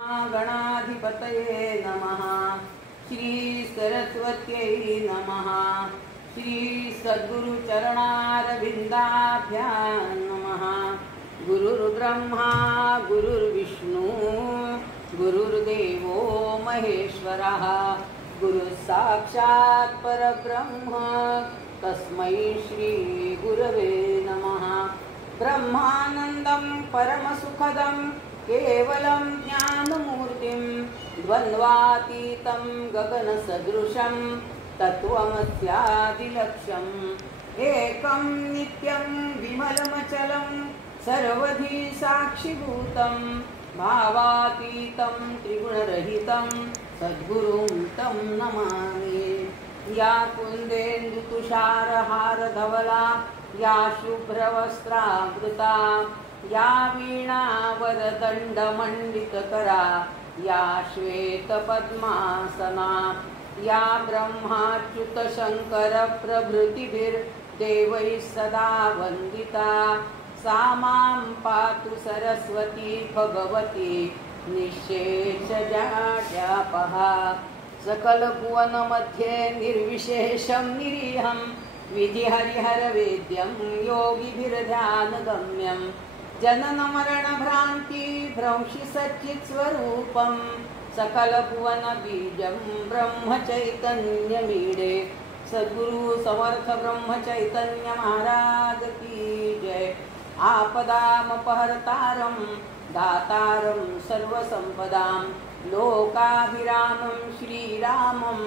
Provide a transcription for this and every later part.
गणाधिपतये नमः। श्री सरस्वत्यै नमः। श्री सद्गुरुचरणारविन्दाभ्यां नमः। गुरुर्ब्रह्मा गुरुर्विष्णु गुरुर्देवो महेश्वरः। गुरुः साक्षात् परब्रह्म तस्मै श्री गुरवे नमः। ब्रह्मानन्दं परमसुखदं केवलं ज्ञानमूर्तिं द्वन्द्वातीतं गगनसदृशं तत्त्वमस्यादिलक्ष्यम् एकं नित्यं विमलमचलं सर्वधी साक्षिभूतं भावातीतं त्रिगुणरहितं सद्गुरुं तं नमामि। या कुन्देन्दुतुषारहारधवला या शुभ्रवस्त्रावृता या वीणावरदण्डमण्डितकरा या श्वेतपद्मासना या ब्रह्माच्युतशङ्करप्रभृतिभिर्देवैः सदा वन्दिता सा मां पातु सरस्वती भगवती निःशेषजाड्यापहा। सकलभुवनमध्ये निर्विशेषं निरीहं विधिहरिहरवेद्यं योगिभिर्ध्यानगम्यं जननमरणभ्रान्तिभ्रंशि सच्चित्स्वरूपं सकलभुवनबीजं ब्रह्मचैतन्यमीडे। सद्गुरु समर्थ ब्रह्मचैतन्य महाराज की जय। आपदामपहर्तारं दातारं सर्वसम्पदां लोकाभिरामं श्रीरामं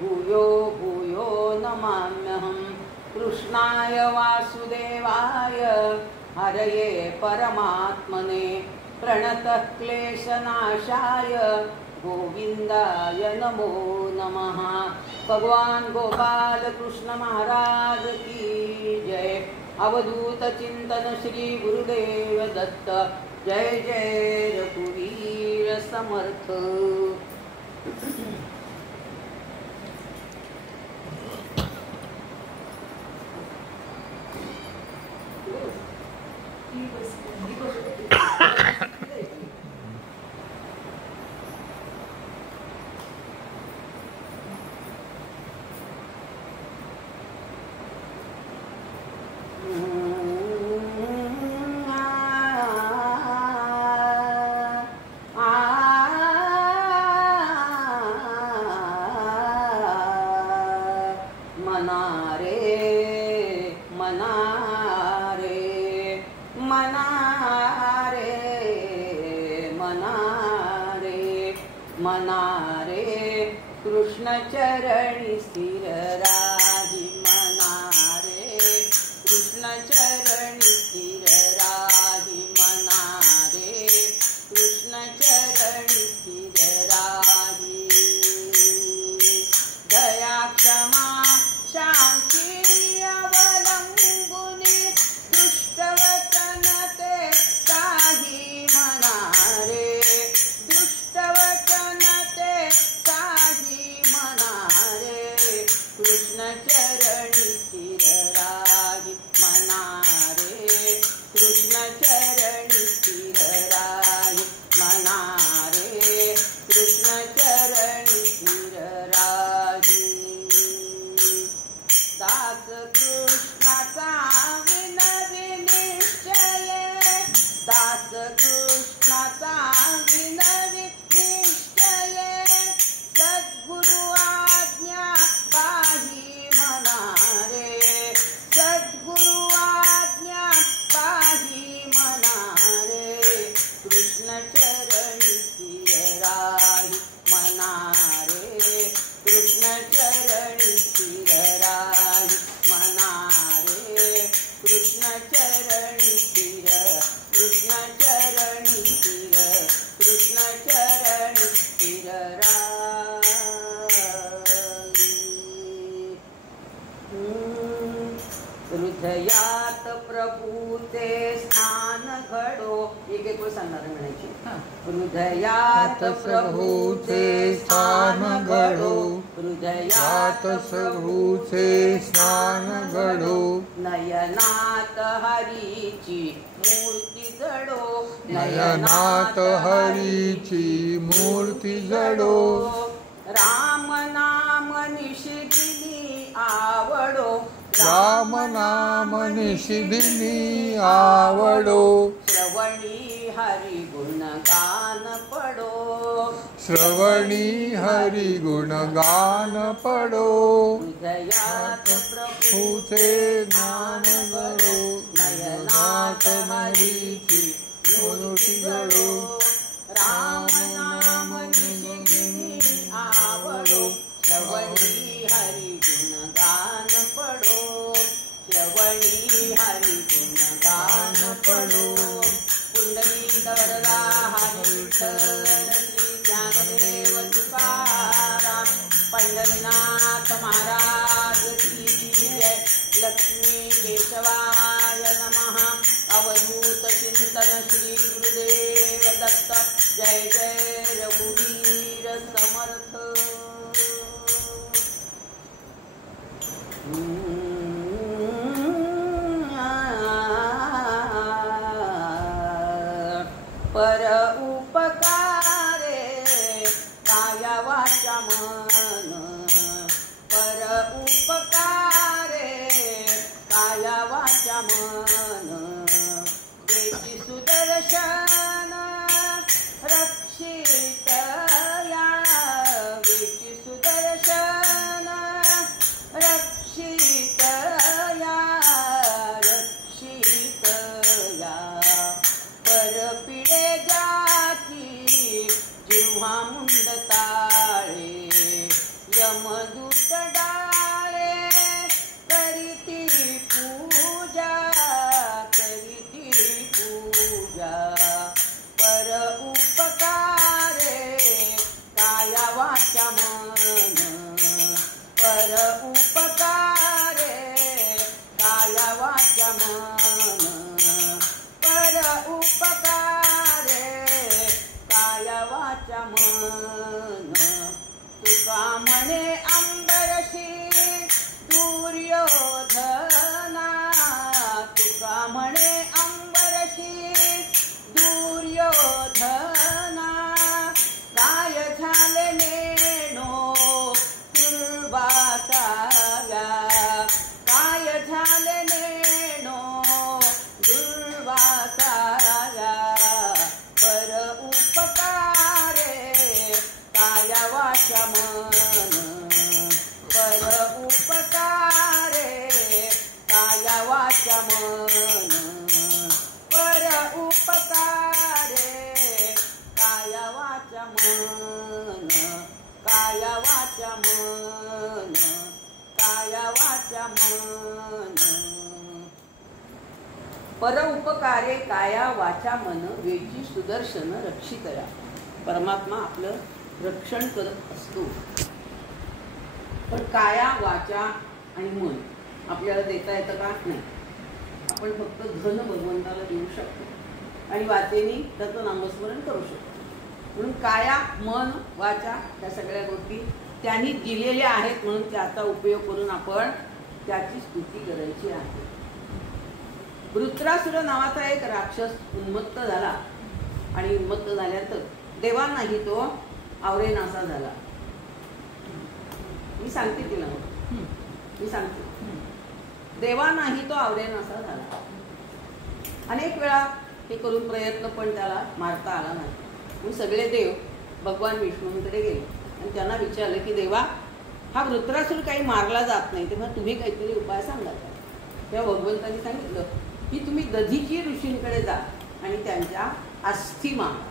भूयो भूयो नमाम्यहम्। कृष्णाय वासुदेवाय हरये परमात्मने प्रणतः क्लेशनाशाय गोविन्दाय नमो नमः। भगवान गोपाल कृष्ण महाराज की जय। अवधूत चिंतन श्री गुरुदेव दत्त। जय जय रघुवीर समर्थ। मनारे कृष्ण चरणी स्थिर राही मनारे कृष्ण चरणी स्थिर राही मनारे कृष्ण चरणी स्थिर राही। दया क्षमा शांती अवलंबुनी दुष्टवचन ते काही मनारे कृष्ण चरणी स्थिर राही मनारे कृष्ण चरणी स्थिर राही मनारे कृष्ण चरणी स्थिर राही। दास कृष्णाचा विनवी निश्चय दास कृष्णाचा विनवी निश्चय सद्गुरु आज्ञा पाही मनारे सद्गुरु आज्ञा पाही मनारे कृष्ण चरणी स्थिर राही मनारे कृष्ण चरणी स्थिर राही मनारे कृष्ण चरणी स्थिर कृष्ण चरणी स्थिर कृष्ण चरणी स्थिर राही। हृदयात प्रभूते स्थान घडो. एक एक वेळ सांगणार म्हणायची. हृदयात प्रभूचे स्थान घडो, हृदयात प्रभूचे स्थान घडो, नयनात हरीची मूर्ती जडो, नयनात हरीची मूर्ती जडो, राम नाम निशिदिनी आवडो, राम नाम निशिदिनी आवडो, श्रवणी हरी गुणगान पडो, श्रवणी हरी गुणगान पडो, हृदयात प्रभूचे नाम घडो, नयनात हरीची मूर्ती जडो, राम नाम निशिदिनी आवडो, श्रवणी हरी गुणगान पडो, श्रवणी हरी गुणगान पडो. पुंडलिक वरदा हरी विठ्ठल श्री ज्ञानदेव तुकाराम, पंढरीनाथ महाराज की जय. लक्ष्मी केशवाय नमः. अवधूत चिंतन श्री गुरुदेव दत्त. जय जय रघुवीर समर्थ. पर उपकारे काया वाचा मन, पर उपकारे काया वाचा मन, देची सुदर्शन रक्षित या, देची सुदर्शन रक्षित या, रक्षित या. परपिडे जाती जिव्हा मुंड ताळे, यमदूत डाळे करीती पूजा, करीती पूजा. पर उपकारे काया वाचा मन, पर उपकारे काया वाचा मन, पर उपकारे काया वाचा मन. तुका म्हणे अंबरशी दुर्योधना, तुका म्हणे अंबरशी दुर्योधना, काय झाले नेणो दुर्वासाव्या, काय झाले नेणो दुर्वासाव्या. पर उपकारे काया वाचा मन, पर उपकारे काया वाचा मन, पर उपकारे काया वाचा मन, काया वाचा मन, काया वाचा मन. पर उपकारे काया वाचा मन, वेची सुदर्शन रक्षितया. परमात्मा आपलं रक्षण करत असतो. पण काया वाचा आणि मन आपल्याला देता येतं का? नाही. आपण फक्त धन भगवंताला देऊ शकतो आणि वाचेनी त्याचं नामस्मरण करू शकतो. म्हणून काया मन वाचा त्या सगळ्या गोष्टी त्यांनी दिलेल्या आहेत, म्हणून त्याचा उपयोग करून आपण त्याची स्तुती करायची आहे. वृत्रासुर नावाचा एक राक्षस उन्मत्त झाला आणि उन्मत्त झाल्यानंतर देवांनाही तो आवरेनासा झाला. मी सांगते तिला, मी सांगते, देवांनाही तो आवरेनासा झाला. अनेक वेळा हे करून प्रयत्न पण त्याला मारता आला नाही. मग सगळे देव भगवान विष्णूंकडे गेले आणि त्यांना विचारलं की देवा, हा वृत्रासुर काही मारला जात नाही, तेव्हा तुम्ही काहीतरी उपाय सांगा. तेव्हा भगवंतांनी सांगितलं की तुम्ही दधीची ऋषींकडे जा आणि त्यांच्या अस्थी मागा.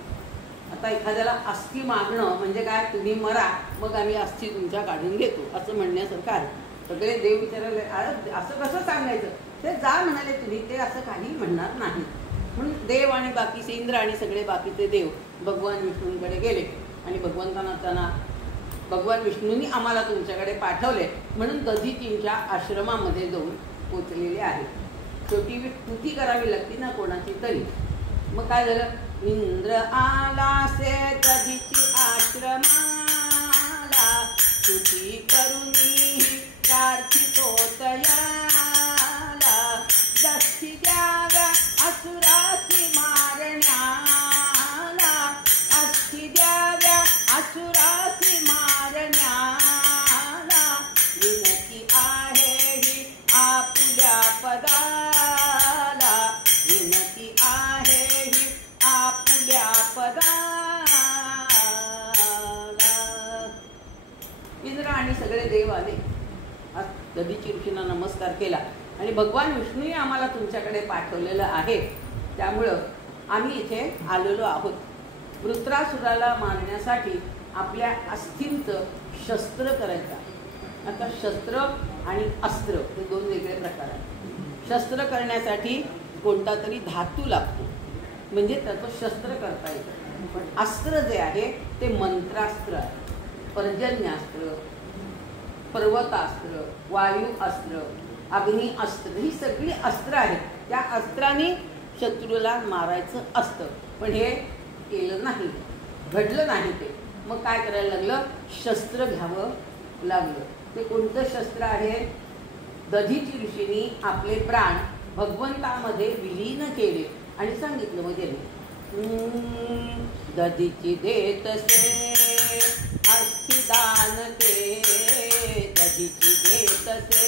आता एखाद्याला अस्थी मागणं म्हणजे काय, तुम्ही मरा मग आम्ही अस्थी तुमच्या काढून घेतो असं म्हणण्यासारखं आहे. सगळे देव विचारायला असं कसं सांगायचं, ते जा म्हणाले तुम्ही, ते असं काही म्हणणार नाही. म्हणून देव आणि बाकीचे इंद्र आणि सगळे बाकीचे देव भगवान विष्णूंकडे गेले आणि भगवंतांना त्यांना भगवान विष्णूंनी आम्हाला तुमच्याकडे पाठवले म्हणून दधीचींच्या आश्रमामध्ये जाऊन पोचलेले आहेत. शेवटी स्तुती करावी लागते ना कोणाची तरी. मग काय झालं, इंद्र आलासे दधीची आश्रमाला, स्तुती करुनी प्रार्थितो तयाला, दस्ती द्याव्या असुरासी मारण्याला, अस्थि द्याव्या असुरासी मारण्याला, विनती आहे ही आपुल्या पदाला, विनती आहे ही आपुल्या पदाला. इंद्र आणि सगळे देव आले, दधीची ऋषींना नमस्कार केला आणि भगवान विष्णूने आम्हाला तुमच्याकडे पाठवलेलं आहे, त्यामुळं आम्ही इथे आलेलो आहोत. वृत्रासुराला मारण्यासाठी आपल्या अस्थींचं शस्त्र करायचं. आता शस्त्र आणि अस्त्र हे दोन वेगळे प्रकार आहेत. शस्त्र करण्यासाठी कोणता तरी धातू लागतो, म्हणजे त्याचं शस्त्र करता येतं. पण अस्त्र जे आहे ते मंत्रास्त्र आहे. पर्जन्यास्त्र, पर्वतास्त्र, वायू अस्त्र, अग्नी अस्त्र, ही सगळी अस्त्र आहेत. त्या अस्त्राने शत्रूला मारायचं असतं, पण हे केलं नाही, घडलं नाही ते. मग काय करायला लागलं, शस्त्र घ्यावं लागलं. ते कोणतं शस्त्र आहे, दधीची ऋषींनी आपले प्राण भगवंतामध्ये विलीन केले आणि सांगितलं म्हणजे दधीची देतसे अस्थिदान ते, दधीची देतसे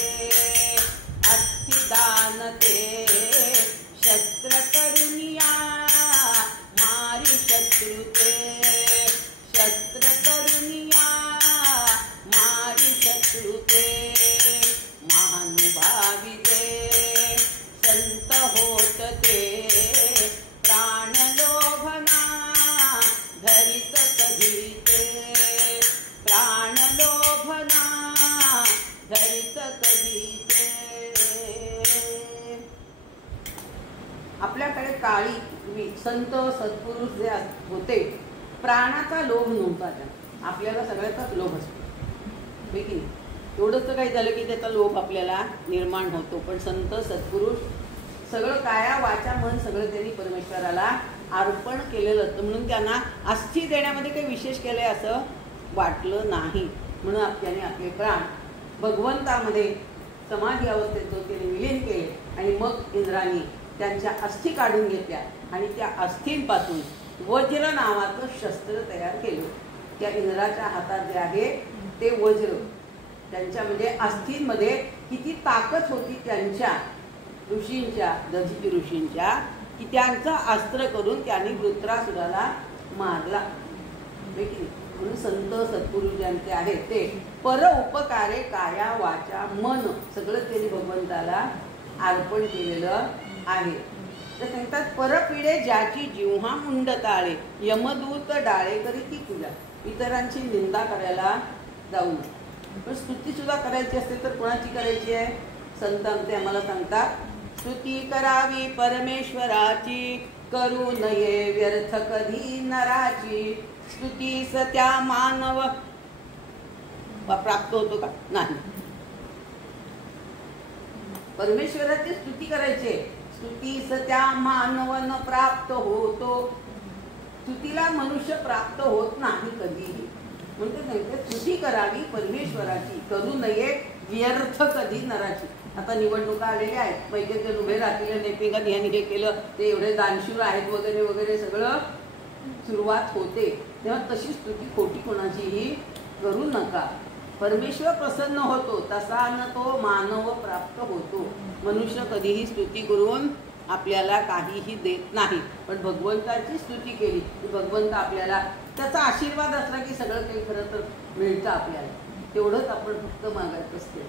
अस्थिदान ते, शस्त्र करुनिया मारी शत्रु ते, शस्त्र करुनिया मारी शत्रु ते, महानुभावी ते संत होत ते, प्राण लोभना धरित कधी ते, प्राण लोभना धरित कधी ते. आपल्याकडे काळी संत सत्पुरुष जे होते, प्राणाचा लोभ नव्हता त्यांना. आपल्याला सगळ्याचाच लोभ असतो, की एवढंच काही झालं की त्याचा लोभ आपल्याला निर्माण होतो. पण संत सत्पुरुष सगळं काया वाचा मन सगळं त्यांनी परमेश्वराला अर्पण केलेलं असतं, म्हणून त्यांना अस्थि देण्यामध्ये काही विशेष केलंय असं वाटलं नाही. म्हणून त्याने आपले प्राण भगवंतामध्ये समाधी अवस्थेत त्यांनी विलीन केले आणि मग इंद्राने त्यांच्या अस्थि काढून घेतल्या आणि त्या अस्थींपासून वज्र नावाचं शस्त्र तयार केलं. त्या इंद्राच्या हातात जे आहे ते वज्र, त्यांच्या म्हणजे अस्थींमध्ये किती ताकद होती त्यांच्या ऋषींच्या, दधीची ऋषींच्या, की त्यांचं अस्त्र करून त्यांनी वृत्रासुराला मारला. म्हणून संत सत्पुरुष ज्यांचे आहेत ते पर उपकारे काया वाचा मन सगळं त्यांनी भगवंताला अर्पण केलेलं आहे. तर सांगतात परपिढे ज्याची जिव्हा मुंड ताळे, यमदूत डाळे करी ती पूजा. इतरांची निंदा करायला जाऊ नये, पण स्तुती सुद्धा करायची असते तर कोणाची करायची आहे. संत आमचे आम्हाला सांगतात स्तुती करावी परमेश्वराची, करू नये व्यर्थ कधी नराची. स्तुतीस त्या मानव प्राप्त होतो का, नाही. परमेश्वराची स्तुती करायची, स्तुतीस त्या मानव न प्राप्त होतो. स्तुतीला मनुष्य प्राप्त होत नाही कधीही. म्हणते स्तुती करावी परमेश्वराची, करू नये व्यर्थ कधी नराची. आता निवडणुका आलेल्या आहेत, पैकी ते उभे राहतील, नेपिंगात यांनी हे केलं, ते एवढे दानशूर आहेत वगैरे वगैरे सगळं सुरुवात होते. तेव्हा तशी स्तुती खोटी कोणाचीही करू नका. परमेश्वर प्रसन्न होतो तसा न तो मानव प्राप्त होतो. मनुष्य कधीही स्तुती करून आपल्याला काहीही देत नाही, पण भगवंताची स्तुती केली की भगवंत आपल्याला त्याचा आशीर्वाद असला की सगळं काही खरं तर मिळतं आपल्याला. तेवढंच आपण फक्त मागायचं असते.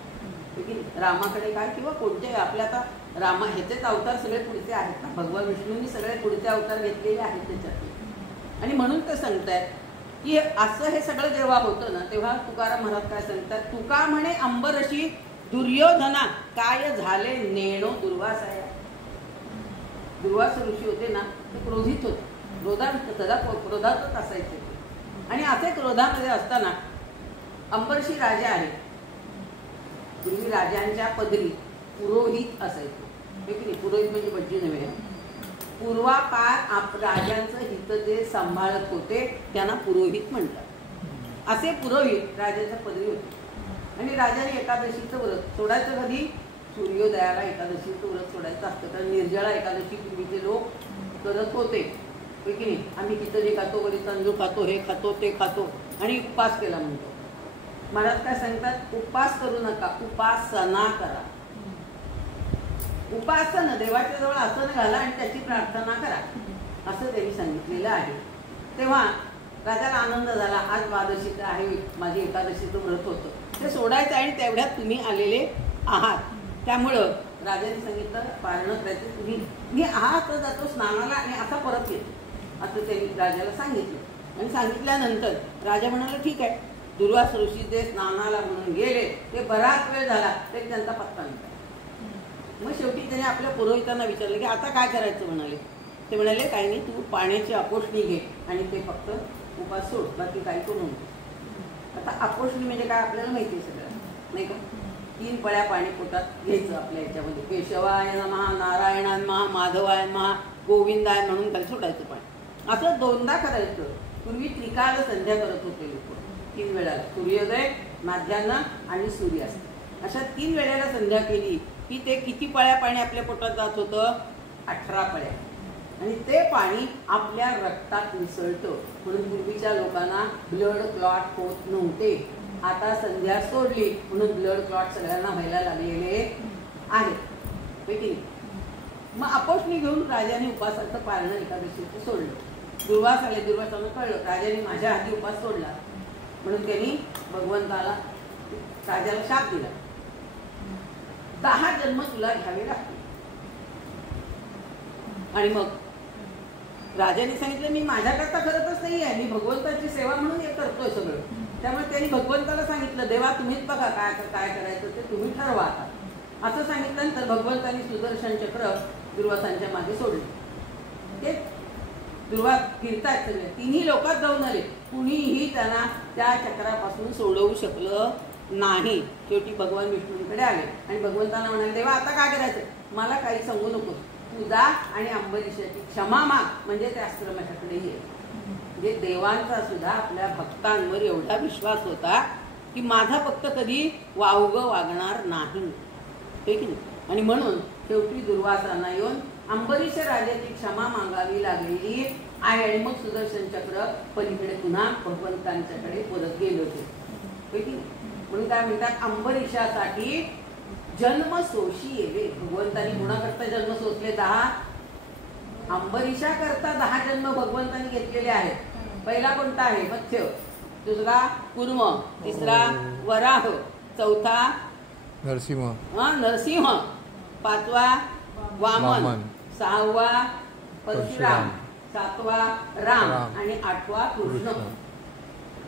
रामाकडे काय किंवा कोणते आपल्या आता रामा ह्याचेच अवतार सगळे पुढचे आहेत ना, भगवान विष्णूंनी सगळे पुढचे अवतार घेतलेले आहेत त्याच्यात. आणि म्हणून ते सांगतायत की असं हे सगळं जेव्हा होतं ना, तेव्हा तुकाराम महाराज काय सांगतात, तुका म्हणे अंबरशी दुर्योधना काय झाले नेणो दुर्वासाया. दुर्वास ऋषी होते ना, ते क्रोधित होते, सदा क्रोधातच असायचे. आणि असे क्रोधामध्ये असताना अंबरशी राजा आहे, पूर्वी राजांच्या पदरी पुरोहित असायचे. हे की नाही, पुरोहित म्हणजे भटजी नव्हे, पूर्वापार राजांचं हित जे सांभाळत होते त्यांना पुरोहित म्हणतात. असे पुरोहित राजाच्या पदवी होते. आणि राजाने एकादशीचं व्रत सोडायचं कधी? सूर्योदयाला एकादशीचं व्रत सोडायचं असतं. कारण निर्जळा एकादशी पूर्वीचे लोक करत होते की नाही. आम्ही खिचडी खातो, कधी तांदूळ खातो, हे खातो, ते खातो आणि उपवास केला म्हणतो. महाराज काय सांगतात? उपवास करू नका, उपासना करा. उपासना देवाच्या जवळ आसन घाला आणि त्याची प्रार्थना करा, असं त्यांनी सांगितलेलं आहे. तेव्हा राजाला आनंद झाला. आज द्वादशीचं आहे, माझी एकादशीचं व्रत होतं, ते सोडायचं आणि तेवढ्यात तुम्ही आलेले आहात. त्यामुळं राजाने सांगितलं पारणं करायचं, तुम्ही आहात तर जातो स्नानाला आणि आता परत येतो, असं त्यांनी राजाला सांगितलं. आणि सांगितल्यानंतर राजा म्हणाला ठीक आहे. दुर्वास ऋषी जे स्नानाला म्हणून गेले ते बराच वेळ झाला तरी त्यांचा पत्ता नाही. मग शेवटी त्याने आपल्या पुरोहितांना विचारलं की आता काय करायचं म्हणाले. ते म्हणाले काही नाही, तू पाण्याची आपोषणी घे आणि ते फक्त उपास सोड, बाकी काही करू नको. आता आपोषणी म्हणजे काय आपल्याला माहिती आहे सगळं, नाही का? 3 पळ्या पाणी पोटात घ्यायचं आपल्या याच्यामध्ये. केशवाय नमः, नारायणाय नमः, माधवाय नमः, गोविंदाय म्हणून खाली सोडायचं पाणी. असं 2दा करायचं. पूर्वी त्रिकाल संध्या करत होते लोक 3 वेळाला, सूर्योदय, माध्यान्ह आणि सूर्यास्त. अशा 3 वेळेला संध्या केली की ते किती पळ्या पाणी आपल्या पोटात जात होतं? 18 पळ्या. आणि ते पाणी आपल्या रक्तात मिसळतं. म्हणून पूर्वीच्या लोकांना ब्लड क्लॉट होत नव्हते. आता संध्या सोडली म्हणून ब्लड क्लॉट सगळ्यांना व्हायला लागलेले आहेत. मग आपोषणी घेऊन राजाने उपासाचं पारणं एकादशीचं सोडलं. दुर्वास आले, दुर्वासानं कळलं राजाने माझ्या हाती उपास सोडला म्हणून त्यांनी भगवंताला, राजाला शाप दिला, 10 जन्म तुला घ्यावे लागतील. आणि मग राजाने सांगितलं मी माझ्याकरता करतच नाही आहे, मी भगवंताची सेवा म्हणून हे करतोय सगळं. त्यामुळे त्यांनी भगवंताला सांगितलं देवा तुम्हीच बघा काय काय करायचं ते तुम्ही ठरवा आता, असं सांगितल्यानंतर भगवंतांनी सुदर्शन चक्र दुर्वासांच्या मागे सोडले. ते दुर्वास फिरतात सगळे, 3ही लोकात जाऊन आले, कुणीही त्यांना त्या चक्रापासून सोडवू शकलं नाही. शेवटी भगवान विष्णूंकडे आले आणि भगवंतांना म्हणाले देवा आता काय करायचं, मला काही सांगू नको, तू जा आणि अंबरीशाची क्षमा माग म्हणजे त्या आश्रमाच्याकडे ये. म्हणजे देवांचा सुद्धा आपल्या भक्तांवर एवढा विश्वास होता की माझा भक्त कधी वावगं वागणार नाही, हे की नाही. आणि म्हणून शेवटी दुर्वासांना येऊन अंबरीश राजाची क्षमा मागावी लागलेली आहे. आणि मग सुदर्शन चक्र पलीकडे पुन्हा भगवंतांच्याकडे परत गेले होते, हे की नाही. म्हणून काय म्हणतात अंबरीशासाठी जन्म सोशी येवे. भगवंतांनी गुणाकरता जन्म सोसले 10, अंबरीशा करता 10 जन्म भगवंतांनी घेतलेले आहेत. पहिला कोणता आहे? मत्स्य, दुसरा कुर्म, तिसरा वराह, चौथा नरसिंह, 5वा वामन, 6वा परशुराम, 7वा राम आणि 8वा कृष्ण.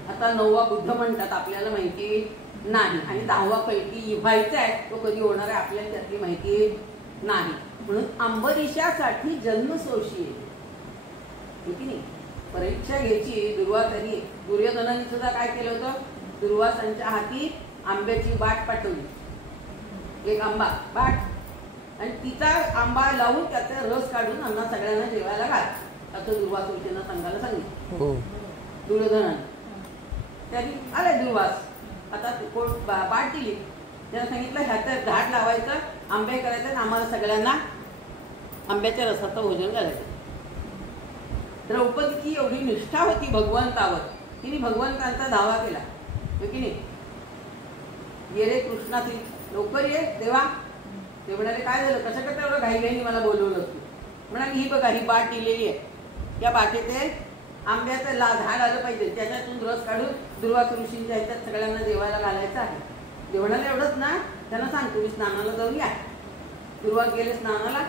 आता 9वा बुद्ध म्हणतात, आपल्याला माहिती नाही. आणि 10वा पैकी व्हायचा आहे, तो कधी होणार आहे आपल्याला त्यातली माहिती नाही. म्हणून अंबरीशासाठी जन्म सोशी आहे की नाही. परीक्षा घ्यायची दुर्वासांनी, दुर्योधनाने सुद्धा काय केलं होतं, दुर्वासांच्या हाती आंब्याची बाट पाठवली, एक आंबा बाट, आणि तिचा आंबा लावून त्याचा रस काढून आम्हाला सगळ्यांना जेवायला घाल, असं दुर्वासूर्तींना सांगायला सांगितलं दुर्योधनाने. त्यांनी आले दुर्वास, आता बाट दिली, त्याला सांगितलं ह्याचं घाट लावायचं, आंबे करायचं आणि आम्हाला सगळ्यांना आंब्याच्या रसाचं भोजन करायचं. द्रौपदीची एवढी निष्ठा होती भगवंतावर, तिने भगवंतांचा धावा केला, हो की नाही. ये रे कृष्णाची लवकर ये देवा. ते म्हणाले काय झालं, कसं करता एवढं घाईघाईने मला बोलवलं तू. म्हणाले ही बघा ही बाट दिलेली आहे, त्या बाटेत आंब्याचं झाड आलं पाहिजे, त्याच्यातून रस काढून दुर्वास ऋषींच्या ह्याच्यात सगळ्यांना जेवायला घालायचं आहे. ते म्हणाले एवढंच ना, त्यांना सांग तुम्ही स्नानाला जाऊन या. दुर्वास गेले स्नानाला,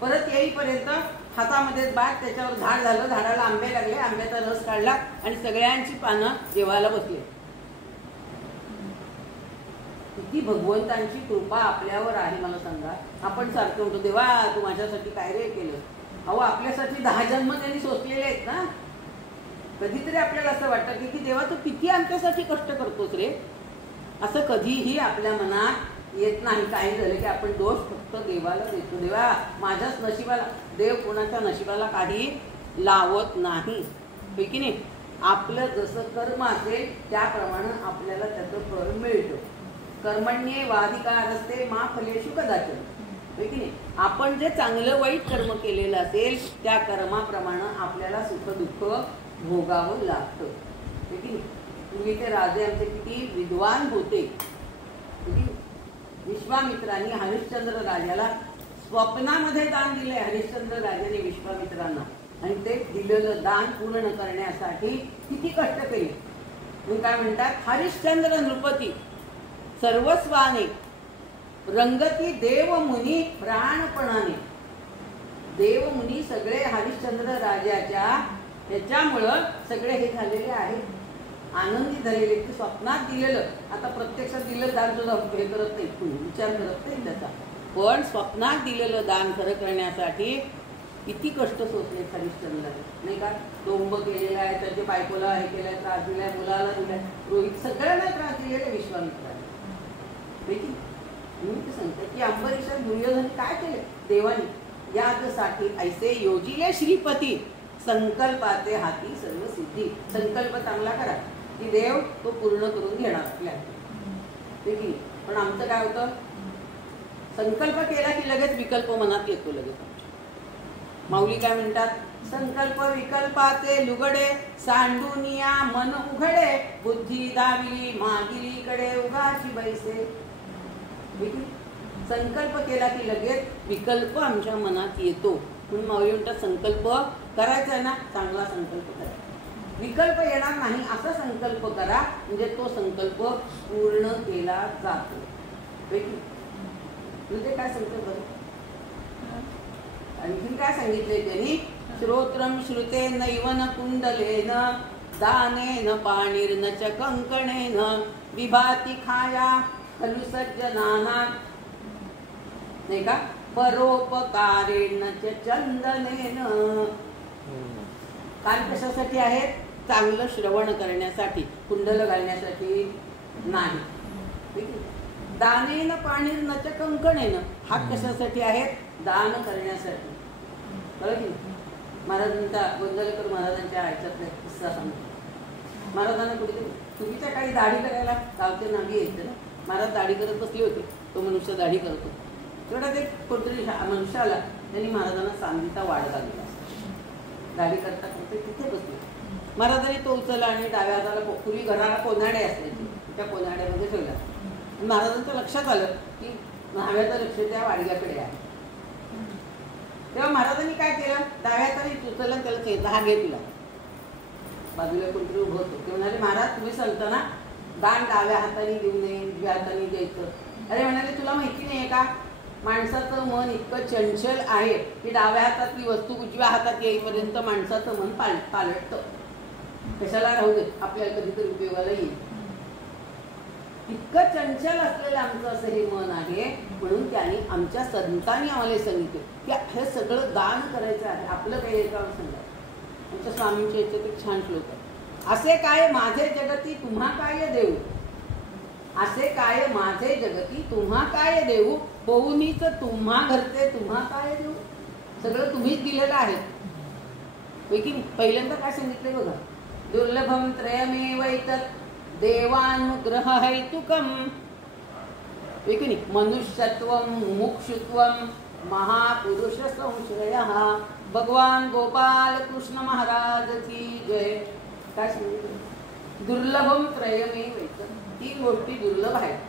परत येईपर्यंत हातामध्ये बाट, त्याच्यावर झाड झालं, झाडाला आंबे लागले, आंब्याचा रस काढला आणि सगळ्यांची पानं जेवायला बसले. किती भगवंतांची कृपा आपल्यावर आहे मला सांगा. आपण सारखं म्हणतो देवा तू माझ्यासाठी काय रे केलं. अहो आपल्यासाठी 10 जन्म त्यांनी सोसलेले आहेत ना. कधीतरी आपल्याला असं वाटतं की देवा तू किती आमच्यासाठी कष्ट करतोस रे, असं कधीही आपल्या मनात येत नाही. काही झालं की आपण दोष फक्त देवाला देतो. देवा माझ्याच नशिबाला, देव कोणाच्या नशिबाला काही लावत नाही, होय की नाही. आपलं जसं कर्म असेल त्याप्रमाणे आपल्याला त्याचं फळ मिळतं. कर्मण्येवाधिकारस्ते मा फलेषु कदाचन, होय की नाही. आपण जे चांगलं वाईट कर्म केलेलं असेल त्या कर्माप्रमाणे आपल्याला सुख दुःख भोगावं लागतं, होय की नाही. पूर्वी ते राजे आमचे किती विद्वान होते. विश्वामित्रांनी हरिश्चंद्र राजाला स्वप्नामध्ये दान दिलंय. हरिश्चंद्र राजाने विश्वामित्रांना, आणि ते दिलेलं दान पूर्ण करण्यासाठी किती कष्ट केले. मग काय म्हणतात, हरिश्चंद्र नृपती सर्वस्वाने रंगती देवमुनी प्राणपणाने. देवमुनी सगळे हरिश्चंद्र राजाच्या ह्याच्यामुळं सगळे हे झालेले आहेत, आनंदी झालेले. की स्वप्नात दिलेलं, आता प्रत्यक्षात दिलेलं दान सुद्धा हे करत नाही, विचार करत नाही त्याचा. पण स्वप्नात दिलेलं दान खरं करण्यासाठी किती कष्ट सोसले हरिश्चंद्राने, नाही का. डोंब केलेला आहे, त्याच्या बायकोला हे केलंय, त्रास दिलाय, मुलाला दिलाय, रोहित सगळ्यांना त्रास दिलेला विश्वामित्राने. म्हणून ते सांगतात की अंबरीषा दुर्योधन काय केले देवानी, यासाठी ऐसे योजिले श्रीपती संकल्पाचे हाती सर्व सिद्धी. संकल्प चांगला करा की देव तो पूर्ण करून घेणार आपल्याला, ठीक आहे. पण आमचं काय होतं, संकल्प केला की लगेच विकल्प मनात येतो लगेच. माऊली काय म्हणतात, संकल्प विकल्पाचे लुगडे सांडूनिया मन उघडे, बुद्धी दाविली मागिलीकडे उगाची बैसे. संकल्प केला की लगेच विकल्प आमच्या मनात येतो. म्हणून माऊली म्हणतात संकल्प करायचा आहे ना, चांगला संकल्प करा. विकल्प येणार नाही असा संकल्प करा, म्हणजे तो संकल्प पूर्ण केला जातो. म्हणजे काय संकल्प, आणखी काय सांगितले त्यांनी, श्रोत्रम श्रुते नैवन कुंडलेन दानेन पाणीर्न च कंकणेन विभाती खाया खलु सज्जनाना, नाही का, परोपकारेण च चंदनेन. कान कशासाठी आहेत, चांगलं श्रवण करण्यासाठी, कुंडल घालण्यासाठी नाही. दानेन पाणीर्न च कंकणेन, हात कशासाठी आहेत, दान करण्यासाठी. बरं की महाराजांचा गोंदवलेकर महाराजांच्या आयुष्यातला किस्सा सांगतो. महाराजांना कुठे पूर्वीच्या काही दाढी करायला गावचे नागी यायचं ना, महाराज दाढी करत बसले होते, तो मनुष्य दाढी करतो. तेवढा ते कोणतरी मनुष्य आला, त्यांनी महाराजांना सांगीचा वाढ घालला. दाढी करता करते तिथे बसले. महाराजांनी तो उचलला आणि डाव्या हाताला, पूर्वी घराला कोनाडे असायचे, त्या कोनाड्यामध्ये ठेवला. महाराजांच्या लक्षात आलं की न्हाव्याचं लक्ष त्या वाडग्याकडे आहे. तेव्हा महाराजांनी काय केलं, डाव्या हाताने उचलला, त्याला चेता, हा घे तुला. बाजूला कोणतरी उभं होतं, ते म्हणाले महाराज तुम्ही सांगताना दान डाव्या हाताने देऊ नये, उजव्या हाताने द्यायचं. अरे म्हणाले तुला माहिती नाही का, माणसाचं मन इतकं चंचल आहे की डाव्या हातातली वस्तू उजव्या हातात येईपर्यंत माणसाचं मन पालटतं. कशाला राहू दे, आपल्याला कधीतरी उपयोगाला येईल. इतकं चंचल असलेलं आमचं असं हे मन आहे. म्हणून त्यांनी आमच्या संतांनी आम्हाला सांगितले की हे सगळं दान करायचं आहे. आपलं काही एका सांगा, आमच्या स्वामींच्या याच्यात एक छान श्लोक आहे, असे काय माझे जगती तुम्हा काय देऊ, असे काय माझे जगती तुम्हा काय देऊ, बहुनीच तुम्हा घरचे तुम्हा काय देऊ. सगळं तुम्हीच दिलेलं आहे. पहिल्यांदा काय सांगितलंय बघा, दुर्लभम त्रयमेवैतत् देवानुग्रह हेतुकम, मनुष्यत्वम मुमुक्षुत्वम महापुरुष संश्रयः. भगवान गोपाल कृष्ण महाराज की जय. काय सांगितलं, दुर्लभम त्रयमेवैतत्, तीन गोष्टी दुर्लभ आहेत.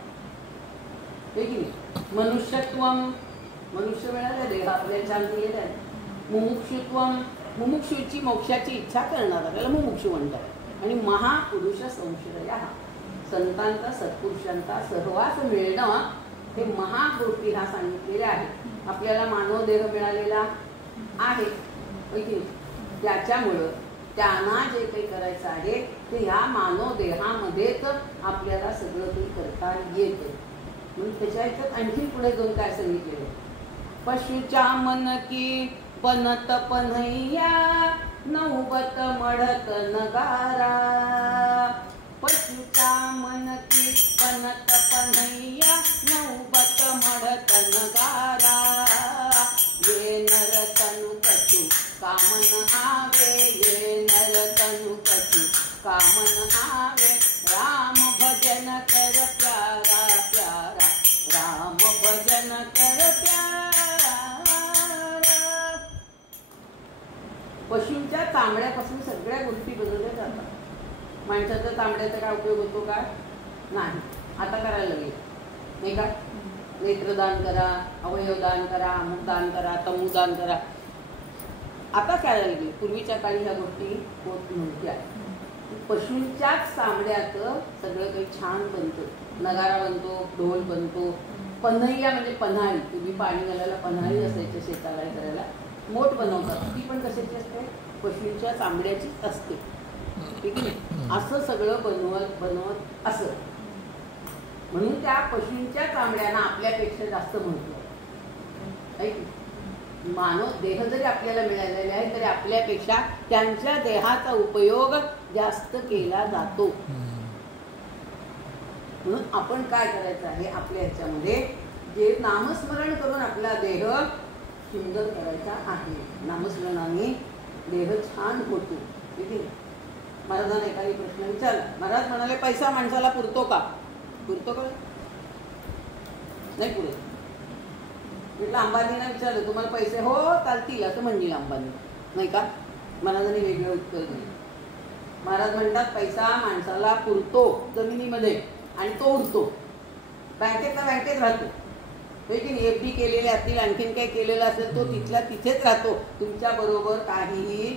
मनुष्यत्वम, मनुष्य मिळाला, देह आपल्याला छान दिलेला आहे. मुमुक्षुत्वम, मुमुक्षुची मोक्षाची इच्छा करणारा त्याला मुमुक्षु म्हणतात. आणि महापुरुष संश्रयः, संतांचा सत्पुरुषांचा सहवास मिळणं, हे महागोष्टी ह्या सांगितलेल्या आहेत. आपल्याला मानव देह मिळालेला आहे, त्याच्यामुळं त्यांना जे काही करायचं आहे ते ह्या मानव देहामध्येच आपल्याला सगळं काही करता येतं. म्हणून त्याच्या ह्याच्यात आणखी पुढे दोन काय सांगितलेले, पशुच्या मन की पनत पन्हैया नौबत मढत नगारा. पशुच्या मन की पनत पन्हैया नौबत सारा ये नर तनु कछु कामन आवे ये नर तनु कछु कामन आवे राम भजन कर प्यारा प्यारा राम भजन कर प्यारा। पशूंच्या चामड्यापासून सगळ्या गोष्टी बनवल्या जातात. माणसाच्या चामड्याचा काय उपयोग होतो का? नाही. आता करायला लागेल नाही का? नेत्रदान करा, अवयवदान करा, अमुकदान करा, तमुदान करा. आता करायला लागेल. पूर्वीच्या काळी ह्या गोष्टी होत नव्हत्या. पशूंच्याच चामड्याचं सगळं काही छान बनतं. नगारा बनतो, ढोल बनतो, पन्हैया म्हणजे पन्हाळी. पूर्वी पाणी घालायला पन्हाळी असायची शेताला करायला. मोठ बनवतात ती पण कशाची असते? पशूंच्या चामड्याचीच असते. ठीक आहे. असं सगळं बनवत असं. म्हणून त्या पशूंच्या चामड्यांना आपल्यापेक्षा जास्त महत्व आहे. मानव देह जरी आपल्याला मिळालेले आहे तरी आपल्यापेक्षा त्यांच्या देहाचा उपयोग जास्त केला जातो. म्हणून आपण काय करायचं आहे? आपल्या ह्याच्यामध्ये जे नामस्मरण करून आपला देह सुंदर करायचा आहे. नामस्मरणाने देह छान होतो. ठीक आहे. महाराजांना एखादी प्रश्न विचारला. महाराज म्हणाले पैसा माणसाला पुरतो का? पुरतो का? नाही पुरत. म्हटलं अंबानीला विचारलं तुम्हाला पैसे हो चालतील असं म्हणतील अंबानी नाही का? महाराजांनी वेगळं उत्तर दिलं. महाराज म्हणतात पैसा माणसाला पुरतो जमिनीमध्ये आणि तो उरतो. बँकेतला बँकेत राहतो. एफडी केलेले असतील आणखीन काही केलेलं असेल तो तिथल्या तिथेच राहतो. तुमच्या बरोबर काहीही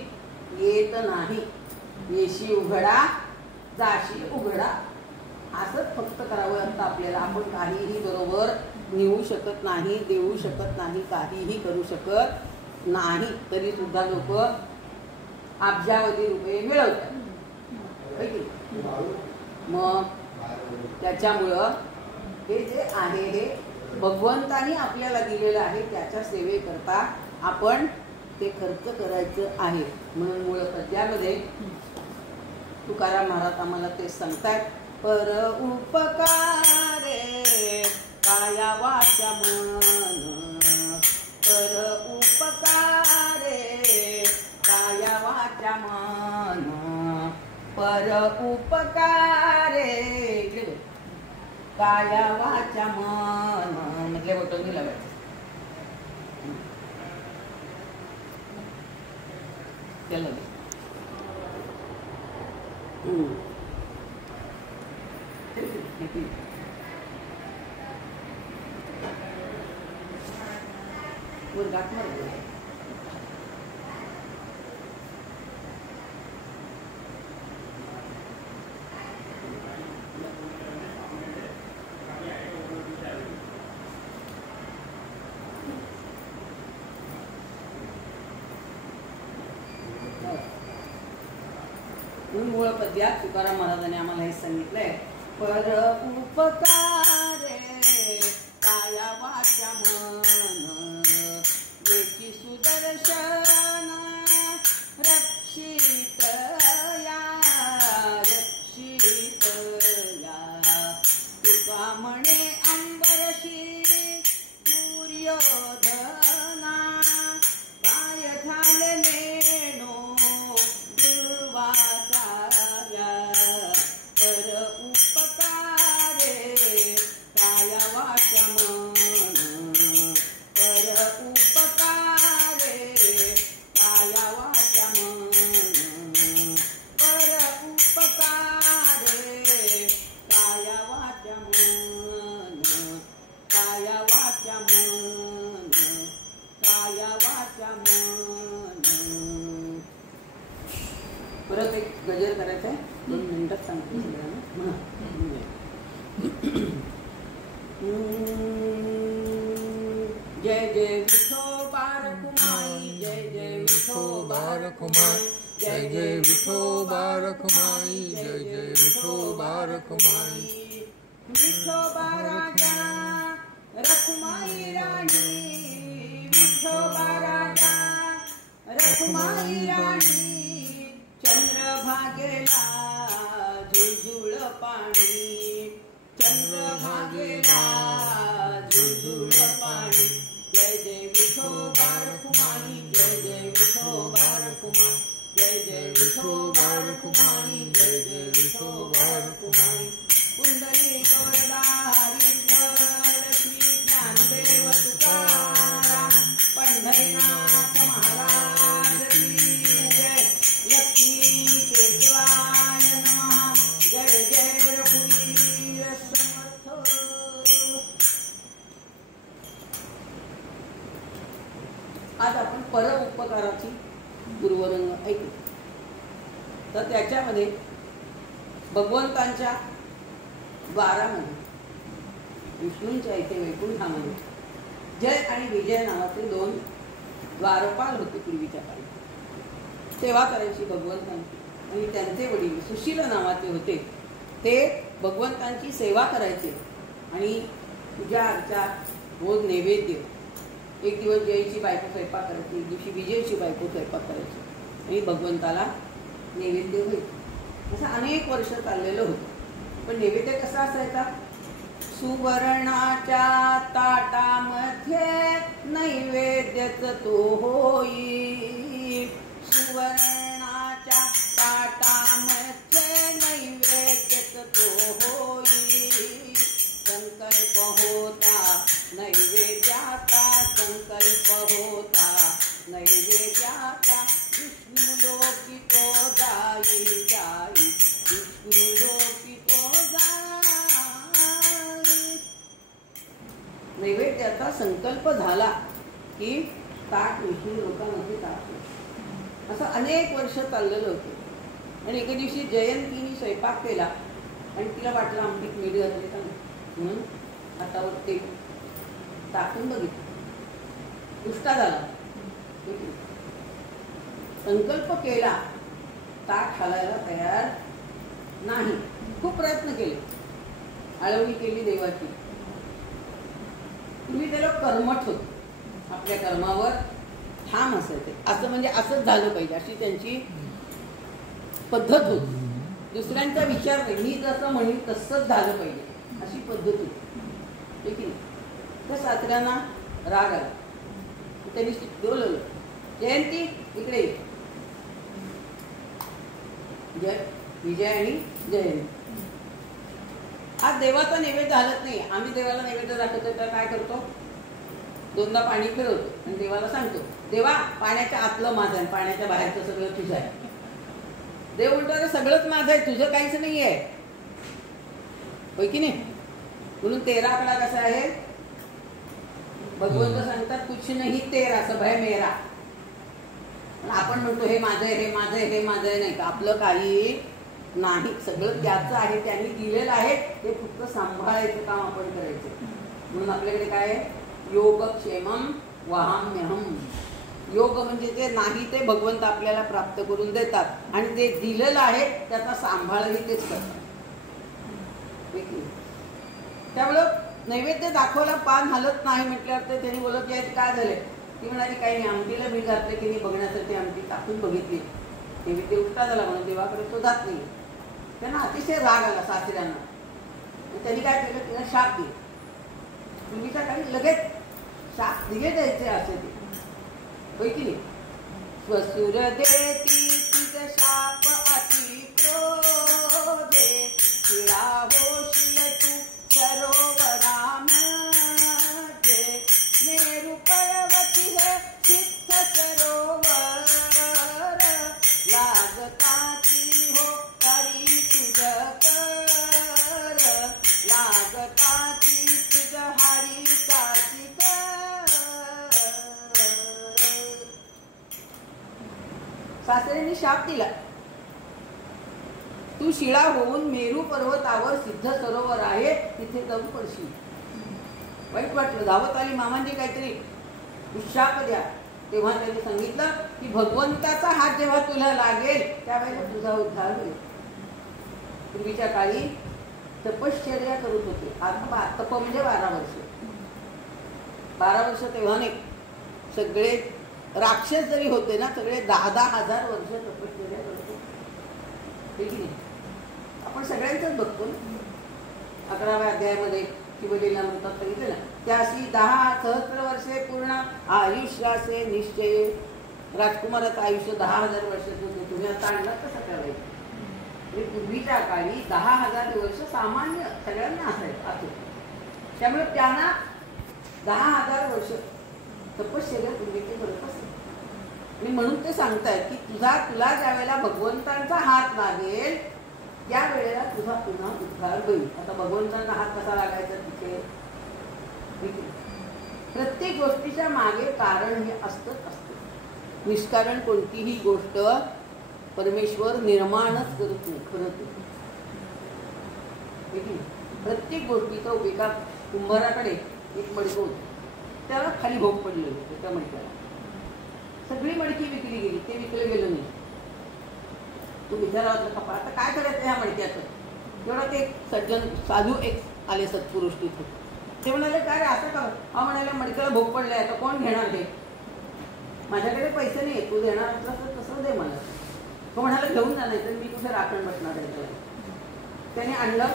येत नाही. येशी उघडा जाशी उघडा असंच फक्त करावं लागतं आपल्याला. आपण काहीही बरोबर नेऊ शकत नाही, देऊ शकत नाही, काहीही करू शकत नाही. तरी सुद्धा लोक अब्जावधी रुपये मिळवतात. मग त्याच्यामुळं हे जे आहे हे भगवंतानी आपल्याला दिलेलं आहे. त्याच्या सेवेकरता आपण ते खर्च करायचं आहे. म्हणून मूळ पद्यामध्ये तुकाराम महाराज आम्हाला ते सांगतात. पर उपकारे काया वाचा मन पर उपकारे काया वाचा मन पर उपकारे काया वाचा मन म्हटले बोटून लावायचं. त्याला गाठ मार मूळ पद्यात तुकाराम महाराजांनी आम्हाला हे सांगितलंय. पर उपकारे काया वाचा मन वेची सुदर्शन रक्षित या तुका म्हणे अंबरशी दुर्योधना काय झाले नेणो दुर्वासाया पर उपकारे काया वाचा मन पर उपकारे काया वाचा मन पर उपकारे काया वाचा मन काया वाचा मन काया वाचा मन. परत एक गजर करायचा आहे. 2 मिनिटात सांगतो सगळ्यांना. जय जय विठोबा रखुमाई जय जय विठोबा रखुमाई जय जय विठोबा रखुमाई जय जय विठोबा रखुमाई. विठोबा राजा रखुमाई राणी विठोबा राजा रखुमाई राणी चंद्रभागेला झुळझुळ पाणी चंद्रभागेला झुळझुळ पाणी कुमारी जय जय विठोबार कुमारी जय जय विठोबार कुमारी पुंडलिक वरदा हरी लक्ष्मी ज्ञानदेव तुकाराम पंढरीनाथ महाराज की जय लक्ष्मी केशवाय नमः जय जय रघुवीर समर्थ. आज आपण पर उपकाराची गुरुवरंग ऐकू. तर त्याच्यामध्ये भगवंतांच्या द्वारामध्ये विष्णूंच्या इथे वैकुंठामध्ये जय आणि विजय नावाचे 2 द्वारपाल होते पूर्वीच्या काळी. सेवा करायची भगवंतांची. आणि त्यांचे वडील सुशील नावाचे होते. ते भगवंतांची सेवा करायचे आणि पूजा अर्चा रोज नैवेद्य. एक दिवस जयची बायको स्वयंपाक करायची, एक दिवशी विजयची बायको स्वयंपाक करायची आणि भगवंताला नैवेद्य होईल. असं अनेक वर्ष चाललेलं होतं. पण नैवेद्य कसा असायचा? सुवर्णाच्या ताटामध्ये नैवेद्यच तो होई. सुवर्णाच्या ताटामध्ये नैवेद्यच तो होई. संकल्प होता नैवेद्याचा, संकल्प होता नैवेद्याचा. विष्णू लोकी तो जाई जाई, विष्णू लोकी तो जाई. नैवेद्याचा संकल्प झाला की ताट विष्णू लोकांमध्ये टाकतो. असं अनेक वर्ष चाललेलं होतं. आणि एके दिवशी जयंतीने स्वयंपाक केला आणि तिला वाटलं आमटीत मीठ घातले का म्हणून हातावर ते टाकून बघितलं. उष्टा झाला. संकल्प केला, ताट हालायला तयार नाही. खूप प्रयत्न केले, आळवणी केली देवाची. तुम्ही त्याला कर्मठ होत, आपल्या कर्मावर ठाम असायचे. असं म्हणजे असंच झालं पाहिजे अशी त्यांची पद्धत होती. दुसऱ्यांचा विचार नाही, मी जसं म्हणेन तसंच झालं पाहिजे अशी पद्धत होती. ठीक आहे. तर सासऱ्यांना राग आला. त्यांनी बोलवलं, जयंती इकडे ये. जय विजय आणि जयंती. आज देवाचा नैवेद्य हलत नाही. आम्ही देवाला नैवेद्य दाखवतो तर काय करतो? 2दा पाणी फिरवतो आणि देवाला सांगतो, देवा पाण्याच्या आतलं माझं आहे, पाण्याच्या बाहेरचं सगळं तुझं आहे. देव म्हणतो सगळंच माझं आहे, तुझं काहीच नाही आहे. होय की नाही? म्हणून 13 आकडा कसा आहे? भगवंत सांगतात कुछ नाही तेरा सब है मेरा. आपण म्हणतो हे माझं आहे, हे माझं आहे, हे माझं आहे. नाही का? आपलं काही नाही, सगळं त्याचं आहे, त्यांनी दिलेलं आहे. ते फक्त सांभाळायचं काम आपण करायचं. म्हणून आपल्याकडे काय आहे? योगक्षेमम वहाम्यहम. योग म्हणजे जे नाही ते भगवंत आपल्याला प्राप्त करून देतात आणि जे दिलेलं आहे त्याचा सांभाळही तेच करतात. त्यामुळं नैवेद्य दाखवला, पान हलत नाही म्हटल्यावर तर त्यांनी बोलत काय झाले? ती म्हणाली काही नाही, आमटीला मीठ घातले की नाही बघण्यासाठी आमटी टाकून बघितली. नैवेद्य उठता झाला म्हणून देवाकडे तो जात नाही. त्यांना अतिशय राग आला सासऱ्यांना. त्यांनी काय केलं? तिला शाप दिला. पूर्वीच्या काळी लगेच शाप दिले द्यायचे असे ते. होय की नाही? स्वसुर देती तुझ शाप अति क्रोधे, शिळा होशील तू सरोवरामध्ये. मेरू पर्वती है सिद्ध सरोवर, लागताची हो करी तुझ कर, लागताची तुझ हरिताची कर. सासऱ्यांनी शाप दिला, तू शिळा होऊन मेरू पर्वतावर सिद्ध सरोवर आहे तिथे जाऊन पडशील. वाईट वाटलं. धावत आली मामांनी काहीतरी शाप द्या. तेव्हा त्यांनी सांगितलं की भगवंताचा हात जेव्हा तुला लागेल त्यावेळेला तुझा उद्धार होईल. पूर्वीच्या काळी तपश्चर्या करत होते. आता तप म्हणजे 12 वर्ष. 12 वर्ष तेव्हा नाही, सगळे राक्षस जरी होते ना, सगळे 10,000 वर्ष तपश्चर्या करत होते. ठीक आहे. आपण सगळ्यांचंच बघतो ना. 11व्या अध्यायामध्ये शिवलीला म्हणतात सांगितलं ना, त्याशी 10 सहस्र वर्षे पूर्ण आयुष्याचे निश्चय. राजकुमाराचं आयुष्य 10,000 वर्षाचं होतं, तुम्ही आता आणलं कसं करायचं? पूर्वीच्या काळी 10,000 वर्ष सामान्य सगळ्यांना असायचं असं. त्यामुळे त्यांना 10,000 वर्ष तपश्चर्या पूर्वीचे करत असेल. आणि म्हणून ते सांगतायत की तुला ज्या वेळेला भगवंतांचा हात लागेल त्या वेळेला तुझा पुन्हा उद्धार होईल. आता भगवंतांचा हात कसा लागायचा तिथे? प्रत्येक गोष्टीच्या मागे कारण हे असतंच असतं. निष्कारण कोणतीही गोष्ट परमेश्वर निर्माणच करत नाही, खरंच. प्रत्येक गोष्टीचा एका कुंभाराकडे एक मडकं होतं, त्याला खाली भोग पडले होते. त्या मडक्याला सगळी मडकी विकली गेली, ते विकलं गेलं नाही. तो विचारला होता कपा आता काय करायचं ह्या मडक्याचं? तेवढा ते सज्जन साधू एक आले सत्पुरुष तिथे. ते म्हणाले काय रे असं का? हा म्हणाले मडक्याला भोग पडले, आता कोण घेणार ते? माझ्याकडे पैसे नाही, तू देणार असला तर तसं दे मला. तो म्हणाला घेऊन जा, नाही तर मी कुठे राखण बसणार आहे त्याला. त्याने आणलं,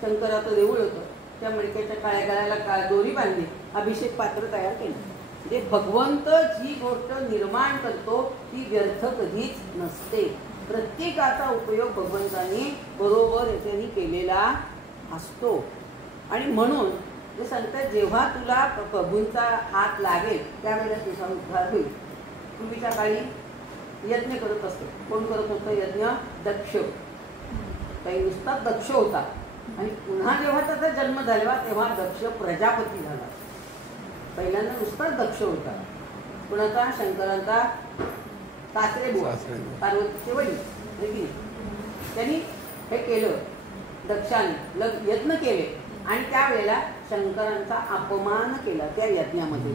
शंकराचं देऊळ होतं, त्या मडक्याच्या काळ्या गळ्याला दोरी बांधली, अभिषेक पात्र तयार केलं. म्हणजे भगवंत जी गोष्ट निर्माण करतो ती व्यर्थ कधीच नसते. प्रत्येकाचा उपयोग भगवंतांनी बरोबर याच्यानी केलेला असतो. आणि म्हणून ते सांगतात जेव्हा तुला प्रभूंचा हात लागेल त्यावेळेला तुझा उद्धार होईल. पूर्वीच्या काळी यज्ञ करत असतो. कोण करत होतं यज्ञ? दक्ष. काही नुसता दक्ष होता. आणि पुन्हा जेव्हा त्याचा जन्म झाला तेव्हा दक्ष प्रजापती झाला. पहिल्यांदा नुसता दक्ष होता. कुणाचा? शंकरांचा सासरे बुवा, पार्वतीचे वडील. त्यांनी हे केलं, दक्षाने यज्ञ केले आणि त्यावेळेला शंकरांचा अपमान केला त्या यज्ञामध्ये.